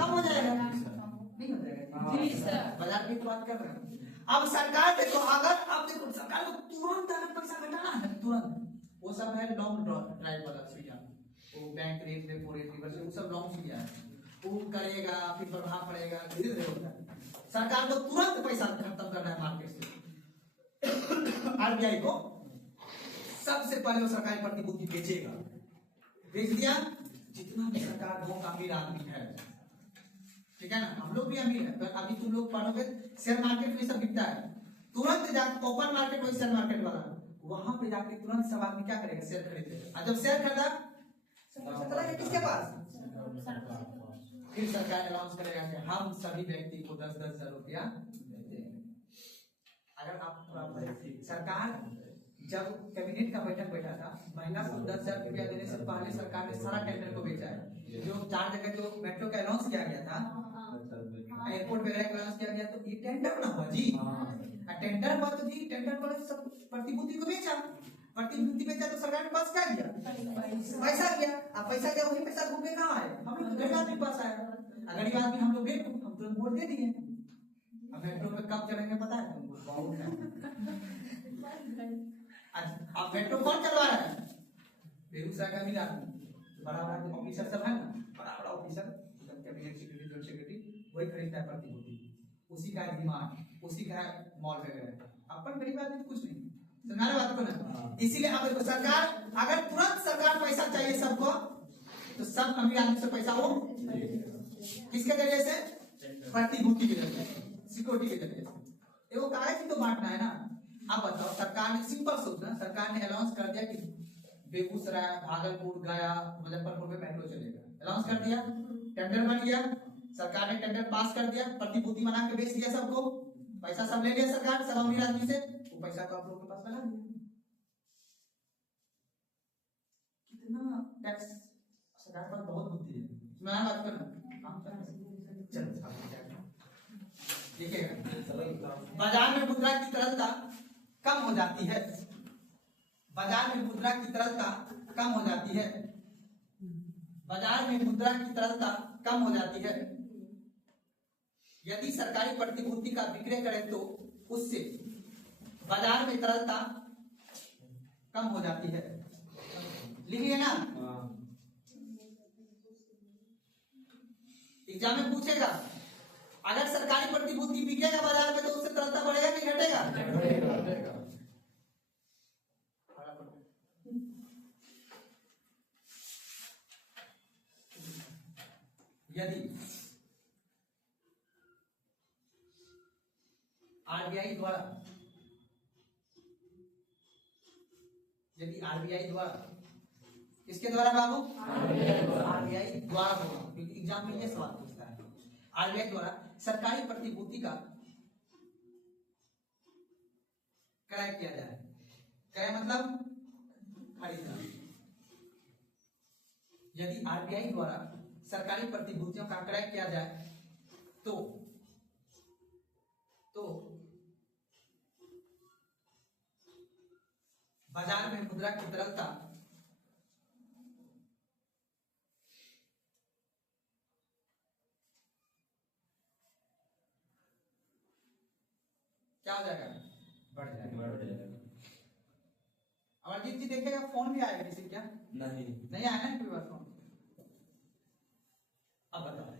कम हो जाएगा, नहीं हो जाएगा, बाजार की बात कर रहे हैं। अब सरकार देखो, अगर आप देखो सरकार को तुरंत अगर पैसा घटाना है तुरंत, वो सब है लॉन्ग ड्राइव वाला सुविधा, वो bank rate repo rate reverse वो सब लॉन्ग सुविधा है, वो करेगा फिर प्रभाव पड़ेगा, धीरे धीरे होता है। सरकार को तुरंत पैसा खत्म करना है मार्केट से, आरबीआई को सबसे पहले वो सरकारी प्रतिभूति बेचेगा, बेच दिया, जितना भी सरकार दो अमीर आदमी है, ठीक है ना, हम लोग भी अमीर है, तो अभी तुम लोग पढ़ोगे शेयर मार्केट में सब बिकता है, तुरंत जाकर ओपन मार्केट वही शेयर मार्केट वाला, वहां पे जाके तुरंत सब आदमी क्या करेगा, शेयर खरीदेगा, और जब शेयर खरीदा चला गया किसके पास, फिर सरकार अनाउंस करेगा कि हम सभी व्यक्ति को 10-10 हजार रुपया देंगे। अगर आप सरकार जब कैबिनेट का बैठक बैठा था, महिला को 10,000 रुपया देने से पहले सरकार ने सारा टेंडर को बेचा है, जो 4 जगह जो मेट्रो का अनाउंस किया गया था, एयरपोर्ट वगैरह का अनाउंस किया गया, तो ये टेंडर ना हुआ जी, टेंडर हुआ तो जी टेंडर वाले सब प्रतिभूति को बेचा, प्रतिभूति बेचा तो सरकार के पास क्या गया, पैसा गया, अब पैसा गया, वही पैसा घूम के कहाँ आए, हम लोग गरीब आदमी पास आया, गरीब आदमी हम लोग हम तुरंत वोट दे दिए, अब मेट्रो पे कब चढ़ेंगे पता है तुमको, बहुत है, अब मेट्रो कौन चलवा रहा है, बेगूसराय का भी आदमी, बड़ा बड़ा ऑफिसर सब है ना, बड़ा बड़ा officer, cabinet secretary, zone secretary, वही खरीदता है प्रतिभूति, उसी का डिमांड, उसी का मॉल वगैरह, अपन गरीब आदमी तो कुछ नहीं, समझा बात को ना, इसीलिए अब देखो सरकार, अगर तुरंत सरकार पैसा चाहिए सबको, तो सब अमीर आदमी से पैसा वो किसके जरिए से, प्रतिभूति के जरिए, सिक्योरिटी के जरिए, वो कागज ही तो बांटना है ना। अब बताओ सरकार ने सिंपल सोचना, सरकार ने अनाउंस कर दिया कि बेगूसराय, भागलपुर, गया, मुजफ्फरपुर में मेट्रो चलेगा, अनाउंस कर दिया, टेंडर बन गया, सरकार ने टेंडर पास कर दिया, प्रतिभूति बना के बेच दिया सबको, पैसा सब ले लिया सरकार सब अमीर आदमी से, वो पैसा तो आप लोगों के पास लगा दिया, कितना टैक्स सरकार पर बहुत बुद्धि है, मैं बात करना देखिएगा, बाजार में मुद्रा की तरलता कम हो जाती है, बाजार में मुद्रा की तरलता कम हो जाती है, बाजार में मुद्रा की तरलता कम हो जाती है, यदि सरकारी प्रतिभूति का विक्रय करें तो उससे बाजार में तरलता कम हो जाती है, लिखिए ना, एग्जाम में पूछेगा, अगर सरकारी प्रतिभूति बिकेगा बाजार में तो उससे तरलता बढ़ेगा कि घटेगा, यदि आरबीआई द्वारा, यदि आरबीआई द्वारा, किसके द्वारा बाबू, आरबीआई द्वारा होगा, क्योंकि एग्जाम में ये सवाल पूछता है, आरबीआई द्वारा सरकारी प्रतिभूति का क्रय किया जाए, क्रय मतलब खरीदना, यदि आरबीआई द्वारा सरकारी प्रतिभूतियों का क्रय किया जाए तो बाजार में मुद्रा की तरलता क्या हो जाएगा, बढ़ जाएगा, अमरजीत जी देखिएगा, फोन भी आएगा किसी क्या? नहीं नहीं आया ना कोई बार फोन? अब बताओ,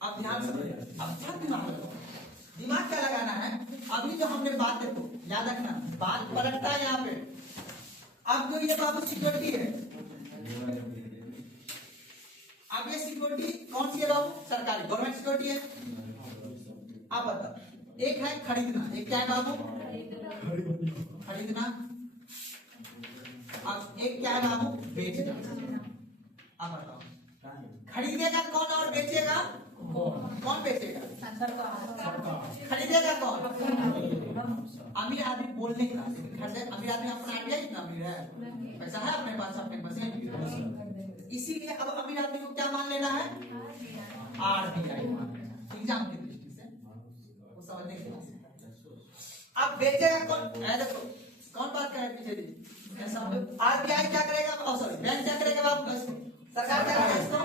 अब ध्यान से, अब ध्यान दिमाग लगाओ। दिमाग क्या लगाना है? अभी जो हमने बात, देखो याद रखना, बात पलटता है यहाँ पे। अब जो ये बाबू सिक्योरिटी है, अब ये सिक्योरिटी कौन सी है बाबू? सरकारी, गवर्नमेंट सिक्योरिटी है। अब बताओ, एक है खरीदना, एक क्या है बाबू? खरीदना। अब एक क्या है बाबू? बेचना। अब बताओ, खरीदेगा कौन और बेचेगा कौन? बेचेगा खरीदेगा कौन? अमीर आदमी बोलने का, अमीर आदमी अपना आइडिया कितना अमीर है, पैसा है अपने पास, अपने पास है। इसीलिए अब अमीर आदमी को क्या मान लेना है? आरबीआई मान लेना, एग्जाम की दृष्टि से वो समझने के लिए। अब बेचेगा कौन? देखो कौन बात कर रहे हैं पीछे जी? आरबीआई क्या करेगा? सॉरी, बैंक क्या करेगा बाबू? सरकार क्या करेगा इसको?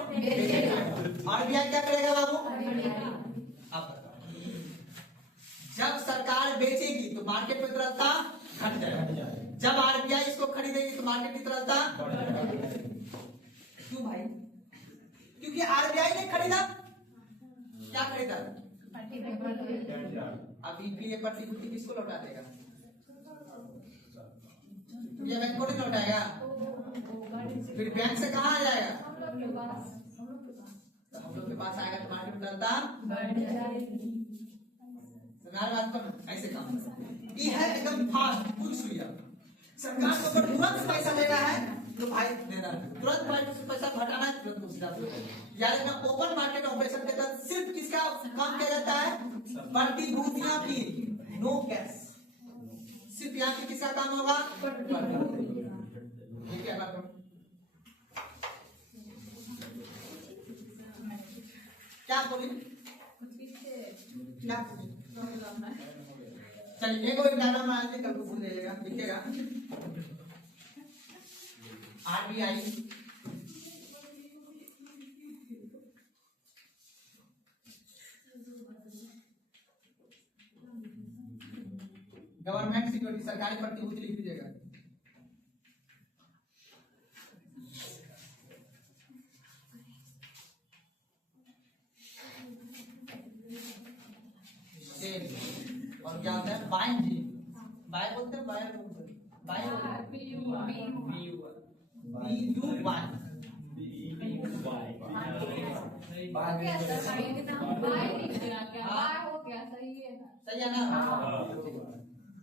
आरबीआई क्या करेगा बाबू? अब बताओ, जब सरकार बेचेगी तो मार्केट में तरलता घट जाएगा, जब आरबीआई इसको खरीदेगी तो मार्केट की तरलता। क्यों भाई? क्योंकि आरबीआई ने खरीदा, क्या खरीदा? अभी भी ये प्रतिभूति किसको लौटा देगा? ये बैंक को नहीं लौटाएगा, फिर बैंक से कहाँ आ जाएगा? तो हम लोग के पास आएगा तो मार्केट में तरलता बात पर ऐसे काम ये है एकदम फास्ट कुछ हुई। सरकार को अगर तुरंत पैसा लेना है तो भाई देना, तुरंत पैसा हटाना है तुरंत दूसरा यार ना। ओपन मार्केट ऑपरेशन के तहत सिर्फ किसका काम किया जाता है? प्रतिभूतियां की, नो कैश। सिर्फ यहाँ पे किसका काम होगा? ठीक है बात। क्या बोली? क्या बोली? चलिए कोई डायग्राम बना लीजिए, कल को भूल जाइएगा, लिखिएगा। आरबीआई गवर्नमेंट सिक्योरिटी, सरकारी प्रतिभूति लिख दीजिएगा। और क्या होता है? बाइंग जी, बाय बोलते हैं, बाय बोलते हैं, बाय सही है ना?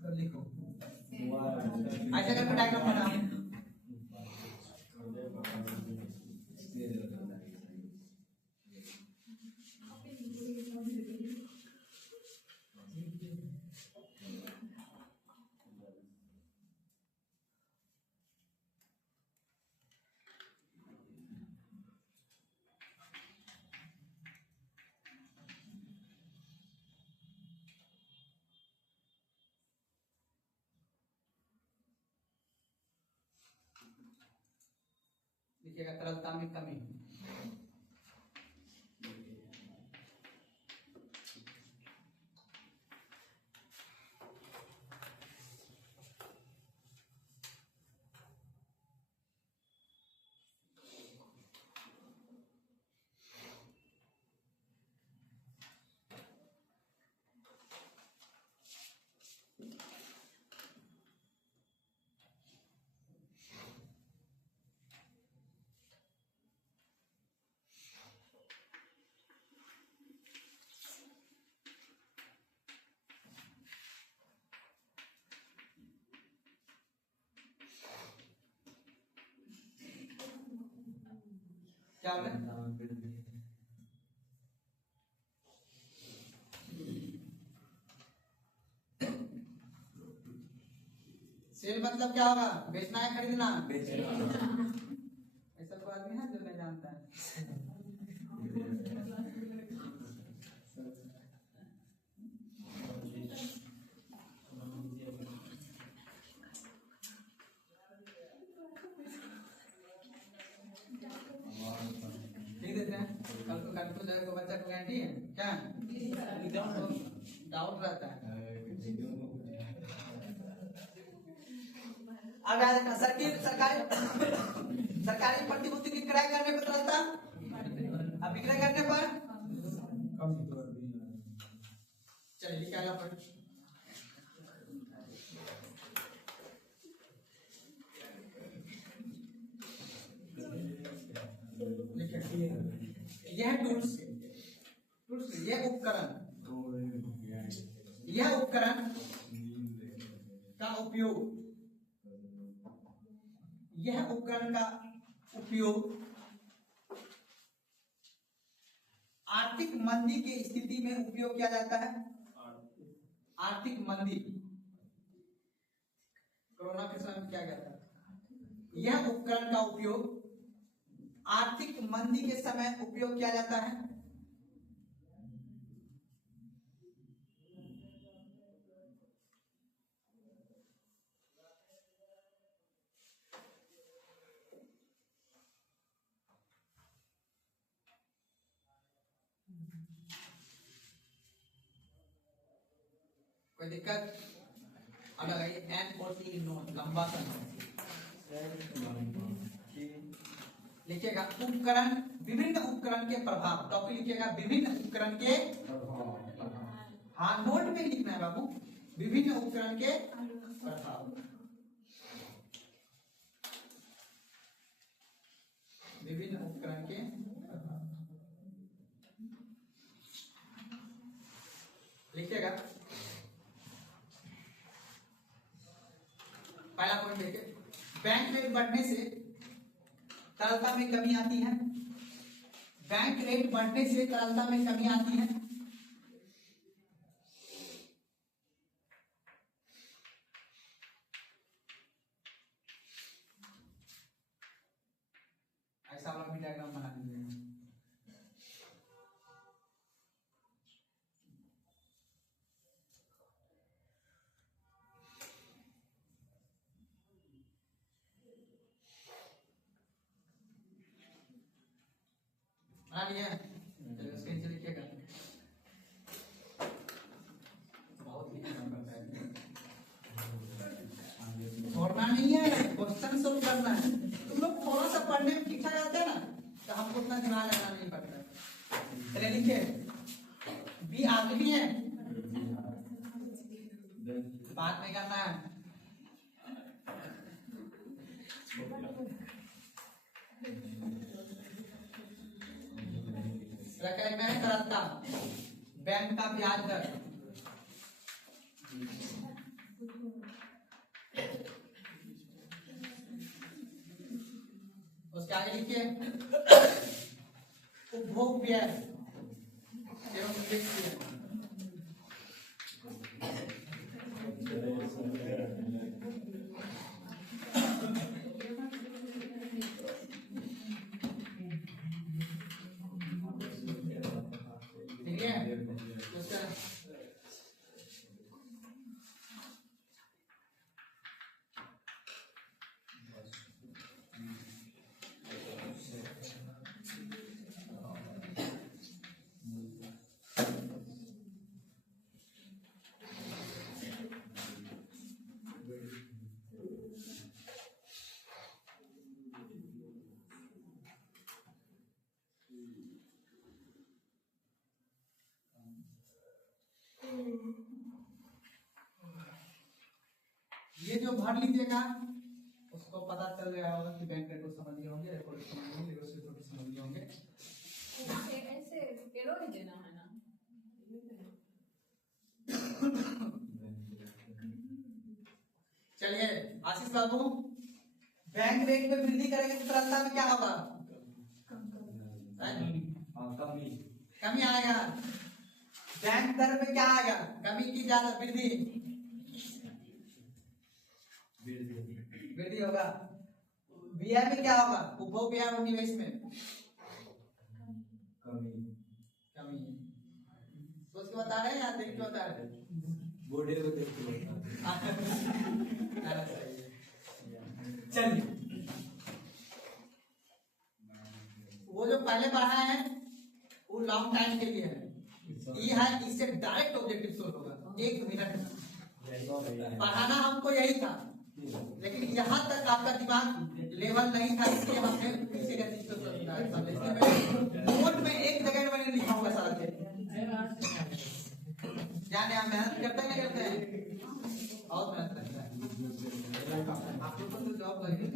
तो लिखो ऐसे करके डायग्राम बनाओ। देखिएगा तरलता में कमी। क्या बोले? सेल मतलब क्या होगा? बेचना है, खरीदना? ऐसा कोई आदमी है जो नहीं जानता है? बच्चा को गारंटी है क्या? डाउट रहता है। अब याद रखना सरकारी प्रतिभूति की क्रय करने पर तरलता, अब विक्रय करने पर चलिए लिखा है पर यह टूल्स यह उपकरण का उपयोग आर्थिक मंदी की स्थिति में उपयोग किया जाता है। आर्थिक मंदी कोरोना के समय में क्या गया था। यह उपकरण का उपयोग आर्थिक मंदी के समय उपयोग किया जाता है। कोई दिक्कत? अब लगाइए एन और टी नोट लंबा सा लिखिएगा उपकरण, विभिन्न उपकरण के प्रभाव। टॉपिक लिखिएगा विभिन्न उपकरण के, हाँ नोट में लिखना है बाबू, विभिन्न उपकरण के प्रभाव। विभिन्न उपकरण के लिखिएगा। पहला पॉइंट देखिए, बैंक रेट बढ़ने से तरलता में कमी आती है। बैंक रेट बढ़ने से तरलता में कमी आती है। ऐसा वाला भी डायग्राम बना दीजिए। बना लिया? चलिए उसके नीचे लिखिएगा। बहुत लिखना पड़ता है, छोड़ना नहीं है, क्वेश्चन सोल्व करना है। तुम लोग थोड़ा सा पढ़ने में ठीक ठाक आते हैं ना, तो हमको उतना दिमाग लगाना नहीं पड़ता। चलिए लिखिए, बी आदमी है, बात नहीं करना है। में है तरलता, बैंक का ब्याज दर, उसके आगे लिखिए उपभोग व्यय एवं वित्तीय। ये जो भर लीजिएगा उसको पता चल गया होगा कि बैंक रेट को समझ गए होंगे, रेपो रेट समझ गए, लिवरेज रेट को समझ गए होंगे। ऐसे एरो ही देना है ना। चलिए आशीष बाबू, बैंक रेट में वृद्धि करेंगे तो तरलता में क्या होगा? कमी आएगा। बैंक दर में क्या आएगा? कमी की ज्यादा वृद्धि होगा। व्यय में क्या होगा? उपभोग व्यय और निवेश में कमी। सोच के बता रहे हैं या देख के बता रहे हैं? चलिए, वो जो पहले पढ़ा है वो लॉन्ग टाइम के लिए है। ये है, इससे डायरेक्ट ऑब्जेक्टिव सोल्व होगा 1 मिनट में। पढ़ाना हमको यही था, लेकिन यहाँ तक आपका दिमाग लेवल नहीं था, इसलिए हमने पीछे का चीज को समझा। नोट में एक जगह मैंने लिखा होगा सारा क्या आप मेहनत करते हैं करते हैं बहुत मेहनत करते हैं आप लोग को तो जॉब लगेगी।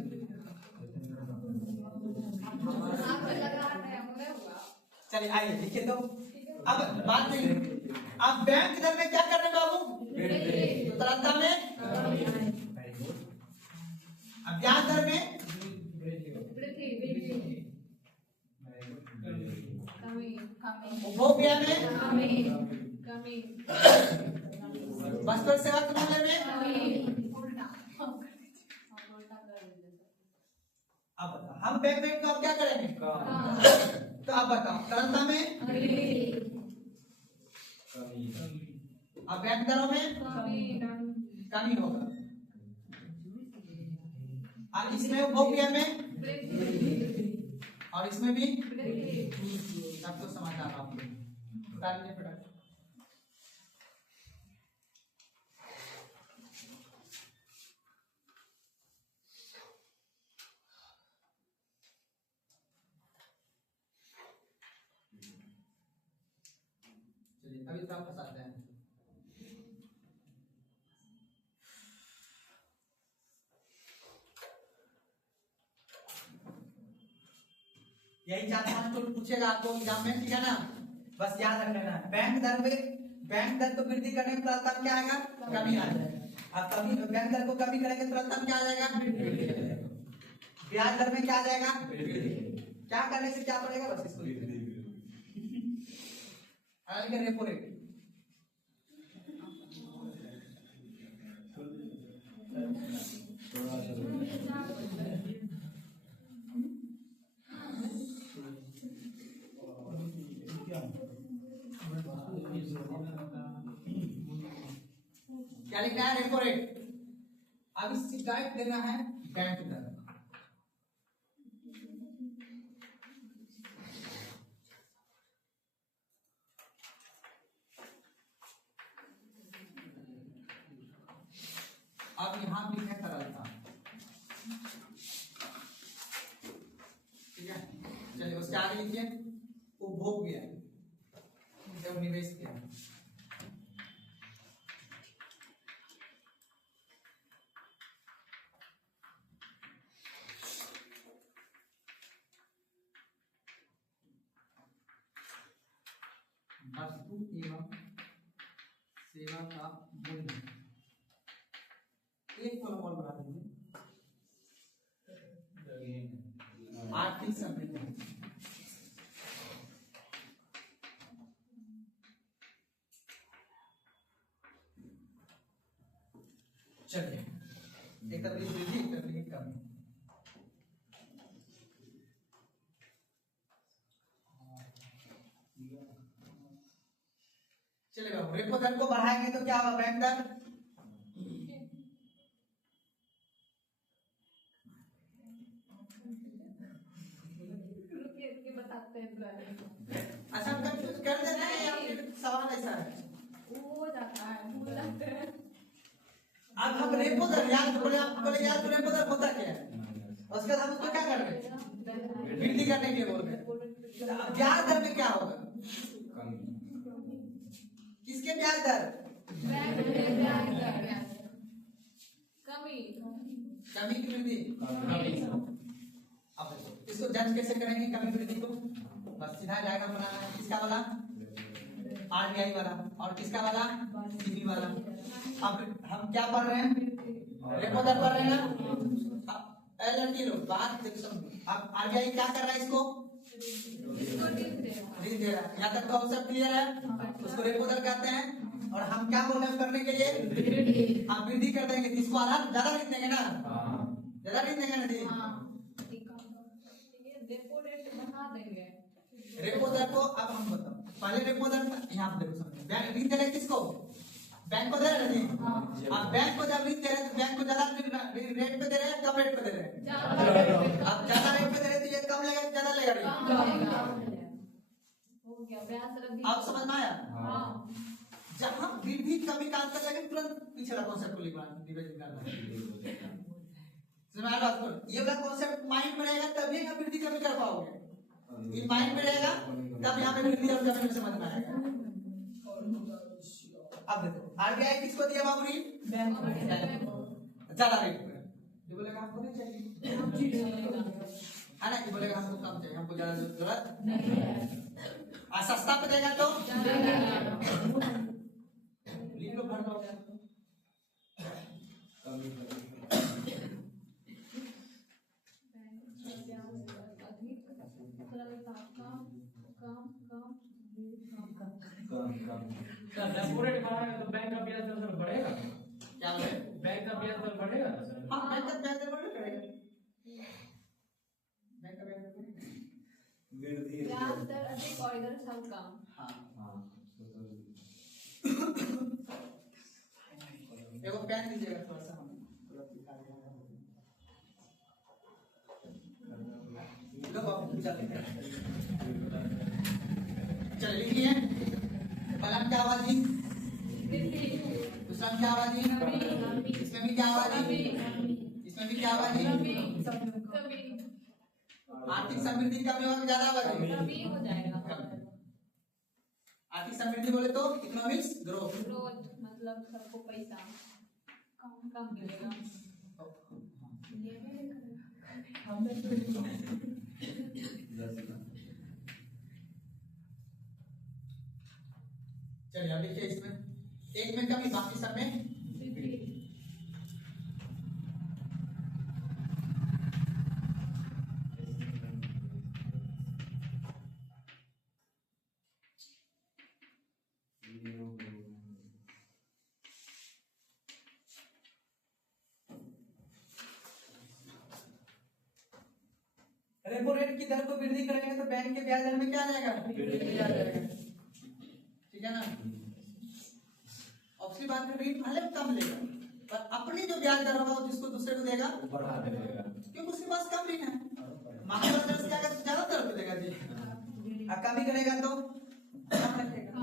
चलिए आइए लिखिए तो अब बात नहीं, अब बैंक दर में क्या कर रहे हैं बाबू, तो तरलता में, अब ब्याज दर में उपभोग व्यय में, वस्तु और सेवा के मूल्य में। अब बताओ हम बैंक को अब क्या करेंगे, तो आप बताओ तरलता में, अब बैंक दरों में कमी होगा, और इसमें उपभोग व्यय में, और इसमें भी सब तो समाचार आप बता लीजिए फटाफट। चलिए अभी तो आप फंसाते हैं। यही 4-5 तो पूछेगा आपको एग्जाम में, ठीक है ना, बस याद रख लेना है। बैंक दर में, बैंक दर को वृद्धि करने में तरलता में क्या आएगा, कमी आ जाएगा। अब कमी बैंक दर को कमी करेंगे तरलता में क्या आ जाएगा, ब्याज दर में क्या आ जाएगा, क्या करने से क्या पड़ेगा, बस इसको लिख देंगे रेपो रेट। क्या लिखना है, रेपो रेट। अब इसकी गाइड देना है बैंक दर। अब यहां भी है तरलता, ठीक है। चलिए उसके आगे लिखिए उपभोग व्यय, जब निवेश किया, वस्तु एवं सेवा का मूल्य, एक कॉलम और बना दीजिए, आर्थिक समृद्धि। चलिए एक तरफ वृद्धि, एक तरफ कमी। चलेगा, रेपो दर को बढ़ाएंगे तो क्या होगा, बैंक दर अच्छा कंफ्यूज कर देते हैं या फिर सवाल ऐसा है, हो जाता है, भूल जाते हैं। अब हम रेपो दर याद बोले याद, रेपो दर होता क्या है, उसके बाद हम उसको क्या कर रहे हैं, वृद्धि करने के लिए बोल रहे हैं। ब्याज दर में क्या होगा, किसके ब्याज दर, कमी की वृद्धि। अब इसको जज कैसे करेंगे कमी वृद्धि को, बस सीधा डायग्राम बनाना है, किसका वाला, आरबीआई वाला, और किसका वाला, सीबी वाला। अब हम क्या पढ़ रहे हैं, रेपो दर पढ़ रहे हैं ना। लड़की लोग बात देखो, अब आरबीआई क्या कर रहा है, इसको ऋण दे रहा है, यहाँ तक तो सब क्लियर है, उसको रेपो दर कहते हैं। और हम क्या बोल रहे हैं करने के लिए, हम वृद्धि कर देंगे, इसको आधार ज्यादा ऋण देंगे ना, ज्यादा ऋण देंगे ना दी, रेपो दर को। अब हम बताओ पहले रेपो दर यहाँ पे देखो, समझो बैंक ऋण दे रहे किसको, बैंक को दे रहे नहीं। अब बैंक को जब ऋण दे रहे तो बैंक को ज्यादा रेट पे दे रहे हैं, कम रेट पे दे रहे हैं। अब ज्यादा रेट पे दे रहे तो ये कम लेगा, ज्यादा लेगा ऋण। आप समझ में आया, जब हम वृद्धि कमी का अंतर लगे तुरंत पिछला कॉन्सेप्ट को रिवीजन करना है। समझ लो आपको, ये वाला कॉन्सेप्ट माइंड में रहेगा तभी यहाँ वृद्धि कमी कर पाओगे। ये माइंड में रहेगा तब यहाँ पे वृद्धि और कमी समझ में आएगा। अब देखो आरबीआई किसको दिया बाबूरी? बैंक को। ज्यादा रेट पे ये बोलेगा हमको नहीं चाहिए, है ना, ये बोलेगा हमको कम चाहिए, हमको ज्यादा जरूरत नहीं है। और सस्ता पे देगा तो लिख लो, भर दो। रेपोरेट बढ़ाएगा तो बैंक का ब्याज दर बढ़ेगा। क्या बोले? बैंक का ब्याज दर बढ़ेगा ना सर? हाँ, बैंक का ब्याज दर बढ़ेगा, बैंक का ब्याज दर बढ़ेगा। ब्याज दर अधिक और इधर सब कम। हाँ, हाँ। देखो पेन दीजिएगा थोड़ा सा, हम थोड़ा दिखा देंगे। लो बाबू चल लिख लिए। कलम क्या आवाज दी? दूसरा क्या आवाज दी? इसमें भी क्या आवाज दी? इसमें भी क्या आवाज दी? आर्थिक समृद्धि कमी होगा ज्यादा आवाज कमी हो जाएगा। आर्थिक समृद्धि बोले तो इकोनॉमिक्स ग्रोथ। ग्रोथ मतलब सबको पैसा कम मिलेगा। चलिए अब देखिए, इसमें एक में कमी, बाकी सब में रेपो रेट की दर को वृद्धि करेंगे तो बैंक के ब्याज दर में क्या आ जाएगा? वृद्धि आ जाएगा। ठीक है ना? ऑब्वियसली बात है, रेट भले कम लेगा पर अपनी जो ब्याज दर होगा वो जिसको दूसरे को देगा बढ़ा देगा, क्योंकि उसके पास कम नहीं है। मांगे वाला दर से क्या करेगा? ज्यादा दर पे देगा जी, और कमी करेगा तो कम रखेगा।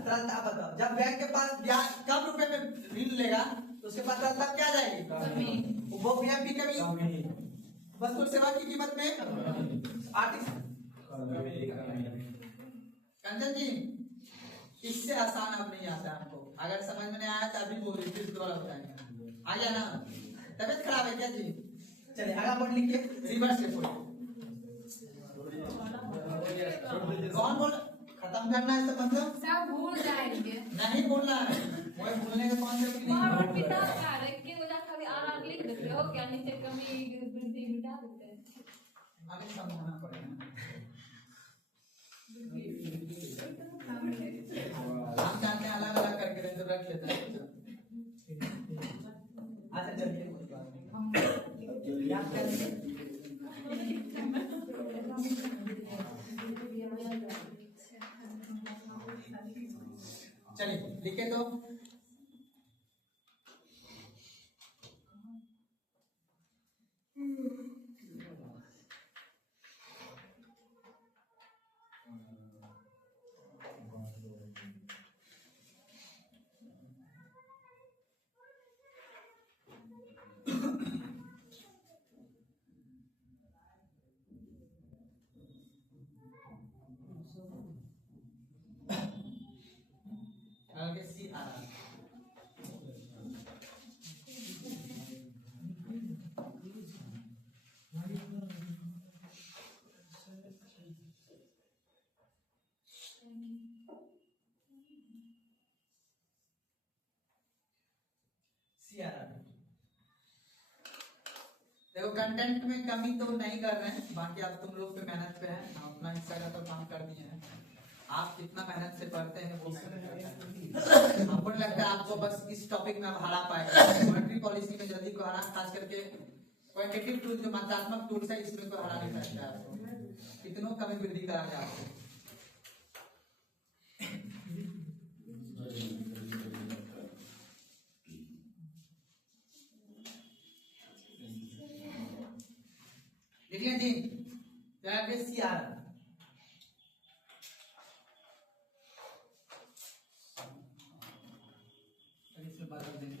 तरलता बताओ, जब बैंक के पास ब्याज कम रुपए में ऋण लेगा तो उसके पास तरलता क्या आ जाएगी? वो ब्याज भी कमी। वस्तु और सेवा की कीमत में आर्थिक कंचन जी, इससे आसान अब नहीं आता हमको, अगर समझ में नहीं आया तो अभी बोलिए, फिर दोबारा बताएंगे। आ गया ना? तबीयत खराब है क्या जी? चलिए अगला पॉइंट लिखिए, रिवर्स रेपो। कौन बोल? खत्म करना है तो मतलब सब भूल जाएंगे। नहीं बोलना है, वो बोलने का कॉन्सेप्ट नहीं वहाँ है। पर पिता क्या है कि वजह कभी आराम लिख देते हो क्या, नीचे कमी वृद्धि मिटा देते हैं। हमें समझाना पड़ेगा, हम चाहते हैं अलग अलग करके तो रख लेते हैं। अच्छा चलिए, कोई बात नहीं, याद करेंगे। चलिए लिखे तो आगे सी आ रहा है। देखो कंटेंट में कमी तो नहीं कर रहे हैं, बाकी आप तुम लोग पे मेहनत पे है, हम अपना हिस्सा का तो काम कर दिए हैं। आप कितना मेहनत से पढ़ते हैं वो हमको नहीं लगता आपको बस इस टॉपिक में हरा पाएगा। मॉनेटरी पॉलिसी में जल्दी को हरा, खास करके क्वांटिटेटिव टूल जो मात्रात्मक टूल्स है इसमें को हरा नहीं सकता आपको, कितनों कमी वृद्धि करा के आपको। देखिए जी, सी आ रहा इसमें बदल देंगे।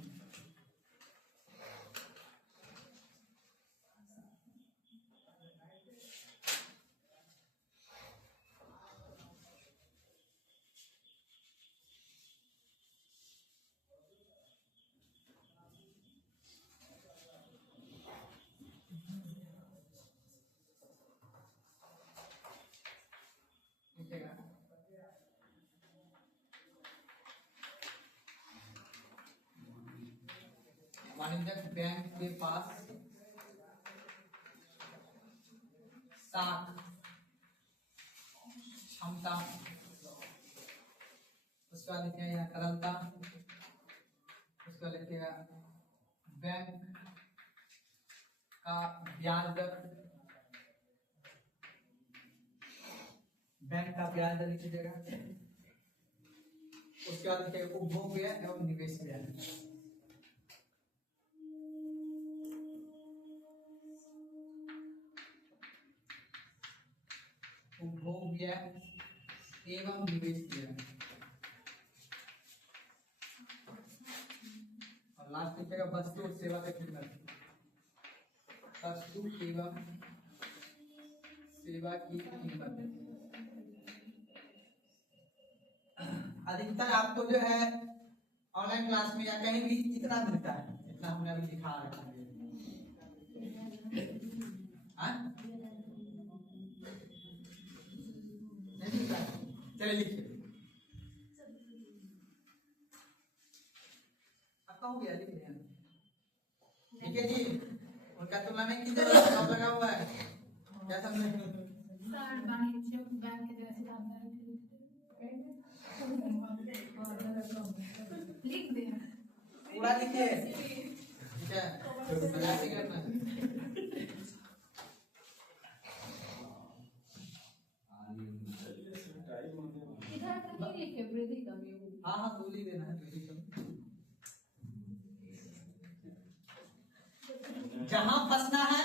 बंधक बैंक के पास साख क्षमता, उसके बाद लिखेगा यहाँ तरलता, उसके बाद लिखेगा बैंक का ब्याज दर, बैंक का ब्याज दर लिख दीजिएगा। उसके बाद लिखेगा उपभोग व्यय एवं निवेश व्यय। उपभोग व्यय एवं निवेश व्यय, और लास्ट लिखेगा वस्तु और सेवा की कीमत, वस्तु एवं सेवा की कीमत। अधिकतर आपको जो है ऑनलाइन क्लास में या कहीं भी इतना मिलता है, इतना हमने अभी लिखा है। चलिए लिखिए, आपका हो गया, लिखिए। ठीक है जी, उनका तुलना नहीं की जरूरत लगा हुआ है, क्या समझे? लिख दे पूरा लिखिए, ठीक है, मजाक नहीं करना। इधर तक नहीं लिखे वृद्धि कमी। हाँ हाँ, दूली देना है, दूली कमी। जहां फंसना है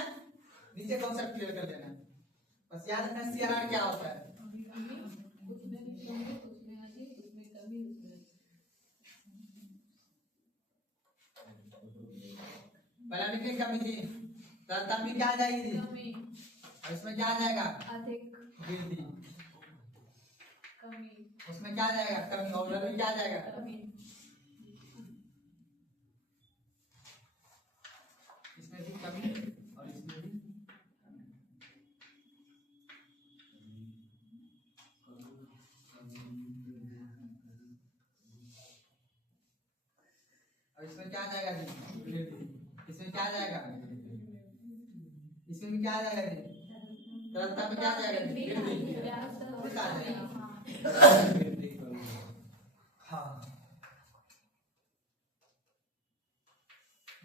नीचे कॉन्सेप्ट क्लियर कर देना है, बस याद रखना CRR क्या होता है। पहला लिखिए कमी जी, तरलता में क्या आ जाएगी जी? और इसमें क्या आ जाएगा? अधिक वृद्धि। कमी, उसमें क्या आ जाएगा? कमी। और में क्या आ जाएगा? कमी। इसमें भी कमी और इसमें भी और इसमें क्या आ जाएगा जी? इसमें क्या आ जाएगा? इसमें भी क्या आ जाएगा जी? तरलता में क्या आ जाएगा? हाँ,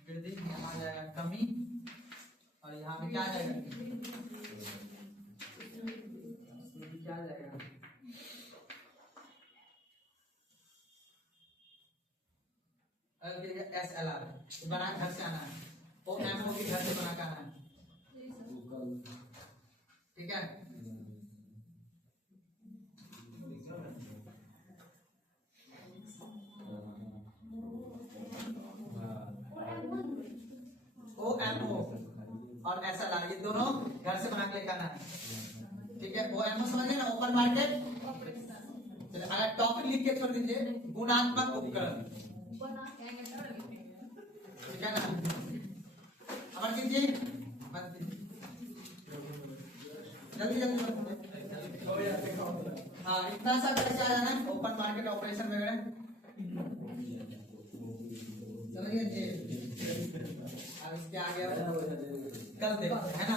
वृद्धि। यहाँ आ जाएगा कमी और यहाँ पे क्या आ जाएगा? इसमें भी क्या आ जाएगा? SLR बना घर से आना है, OMO के घर से बना के आना है, ठीक है। OMO और SLR ये दोनों घर से बना के लेकर आना है, ठीक है। OMO समझे ना, ओपन मार्केट। अगर टॉपिक लिख के छोड़ दीजिए, गुणात्मक उपकरण, ठीक है ना। अमर कीजिए, जल्दी जल्दी। हाँ, इतना सा कैसे आ जाना है, ओपन मार्केट ऑपरेशन वगैरह, समझिए जी। अब इसके आगे कल देखते हैं, है ना।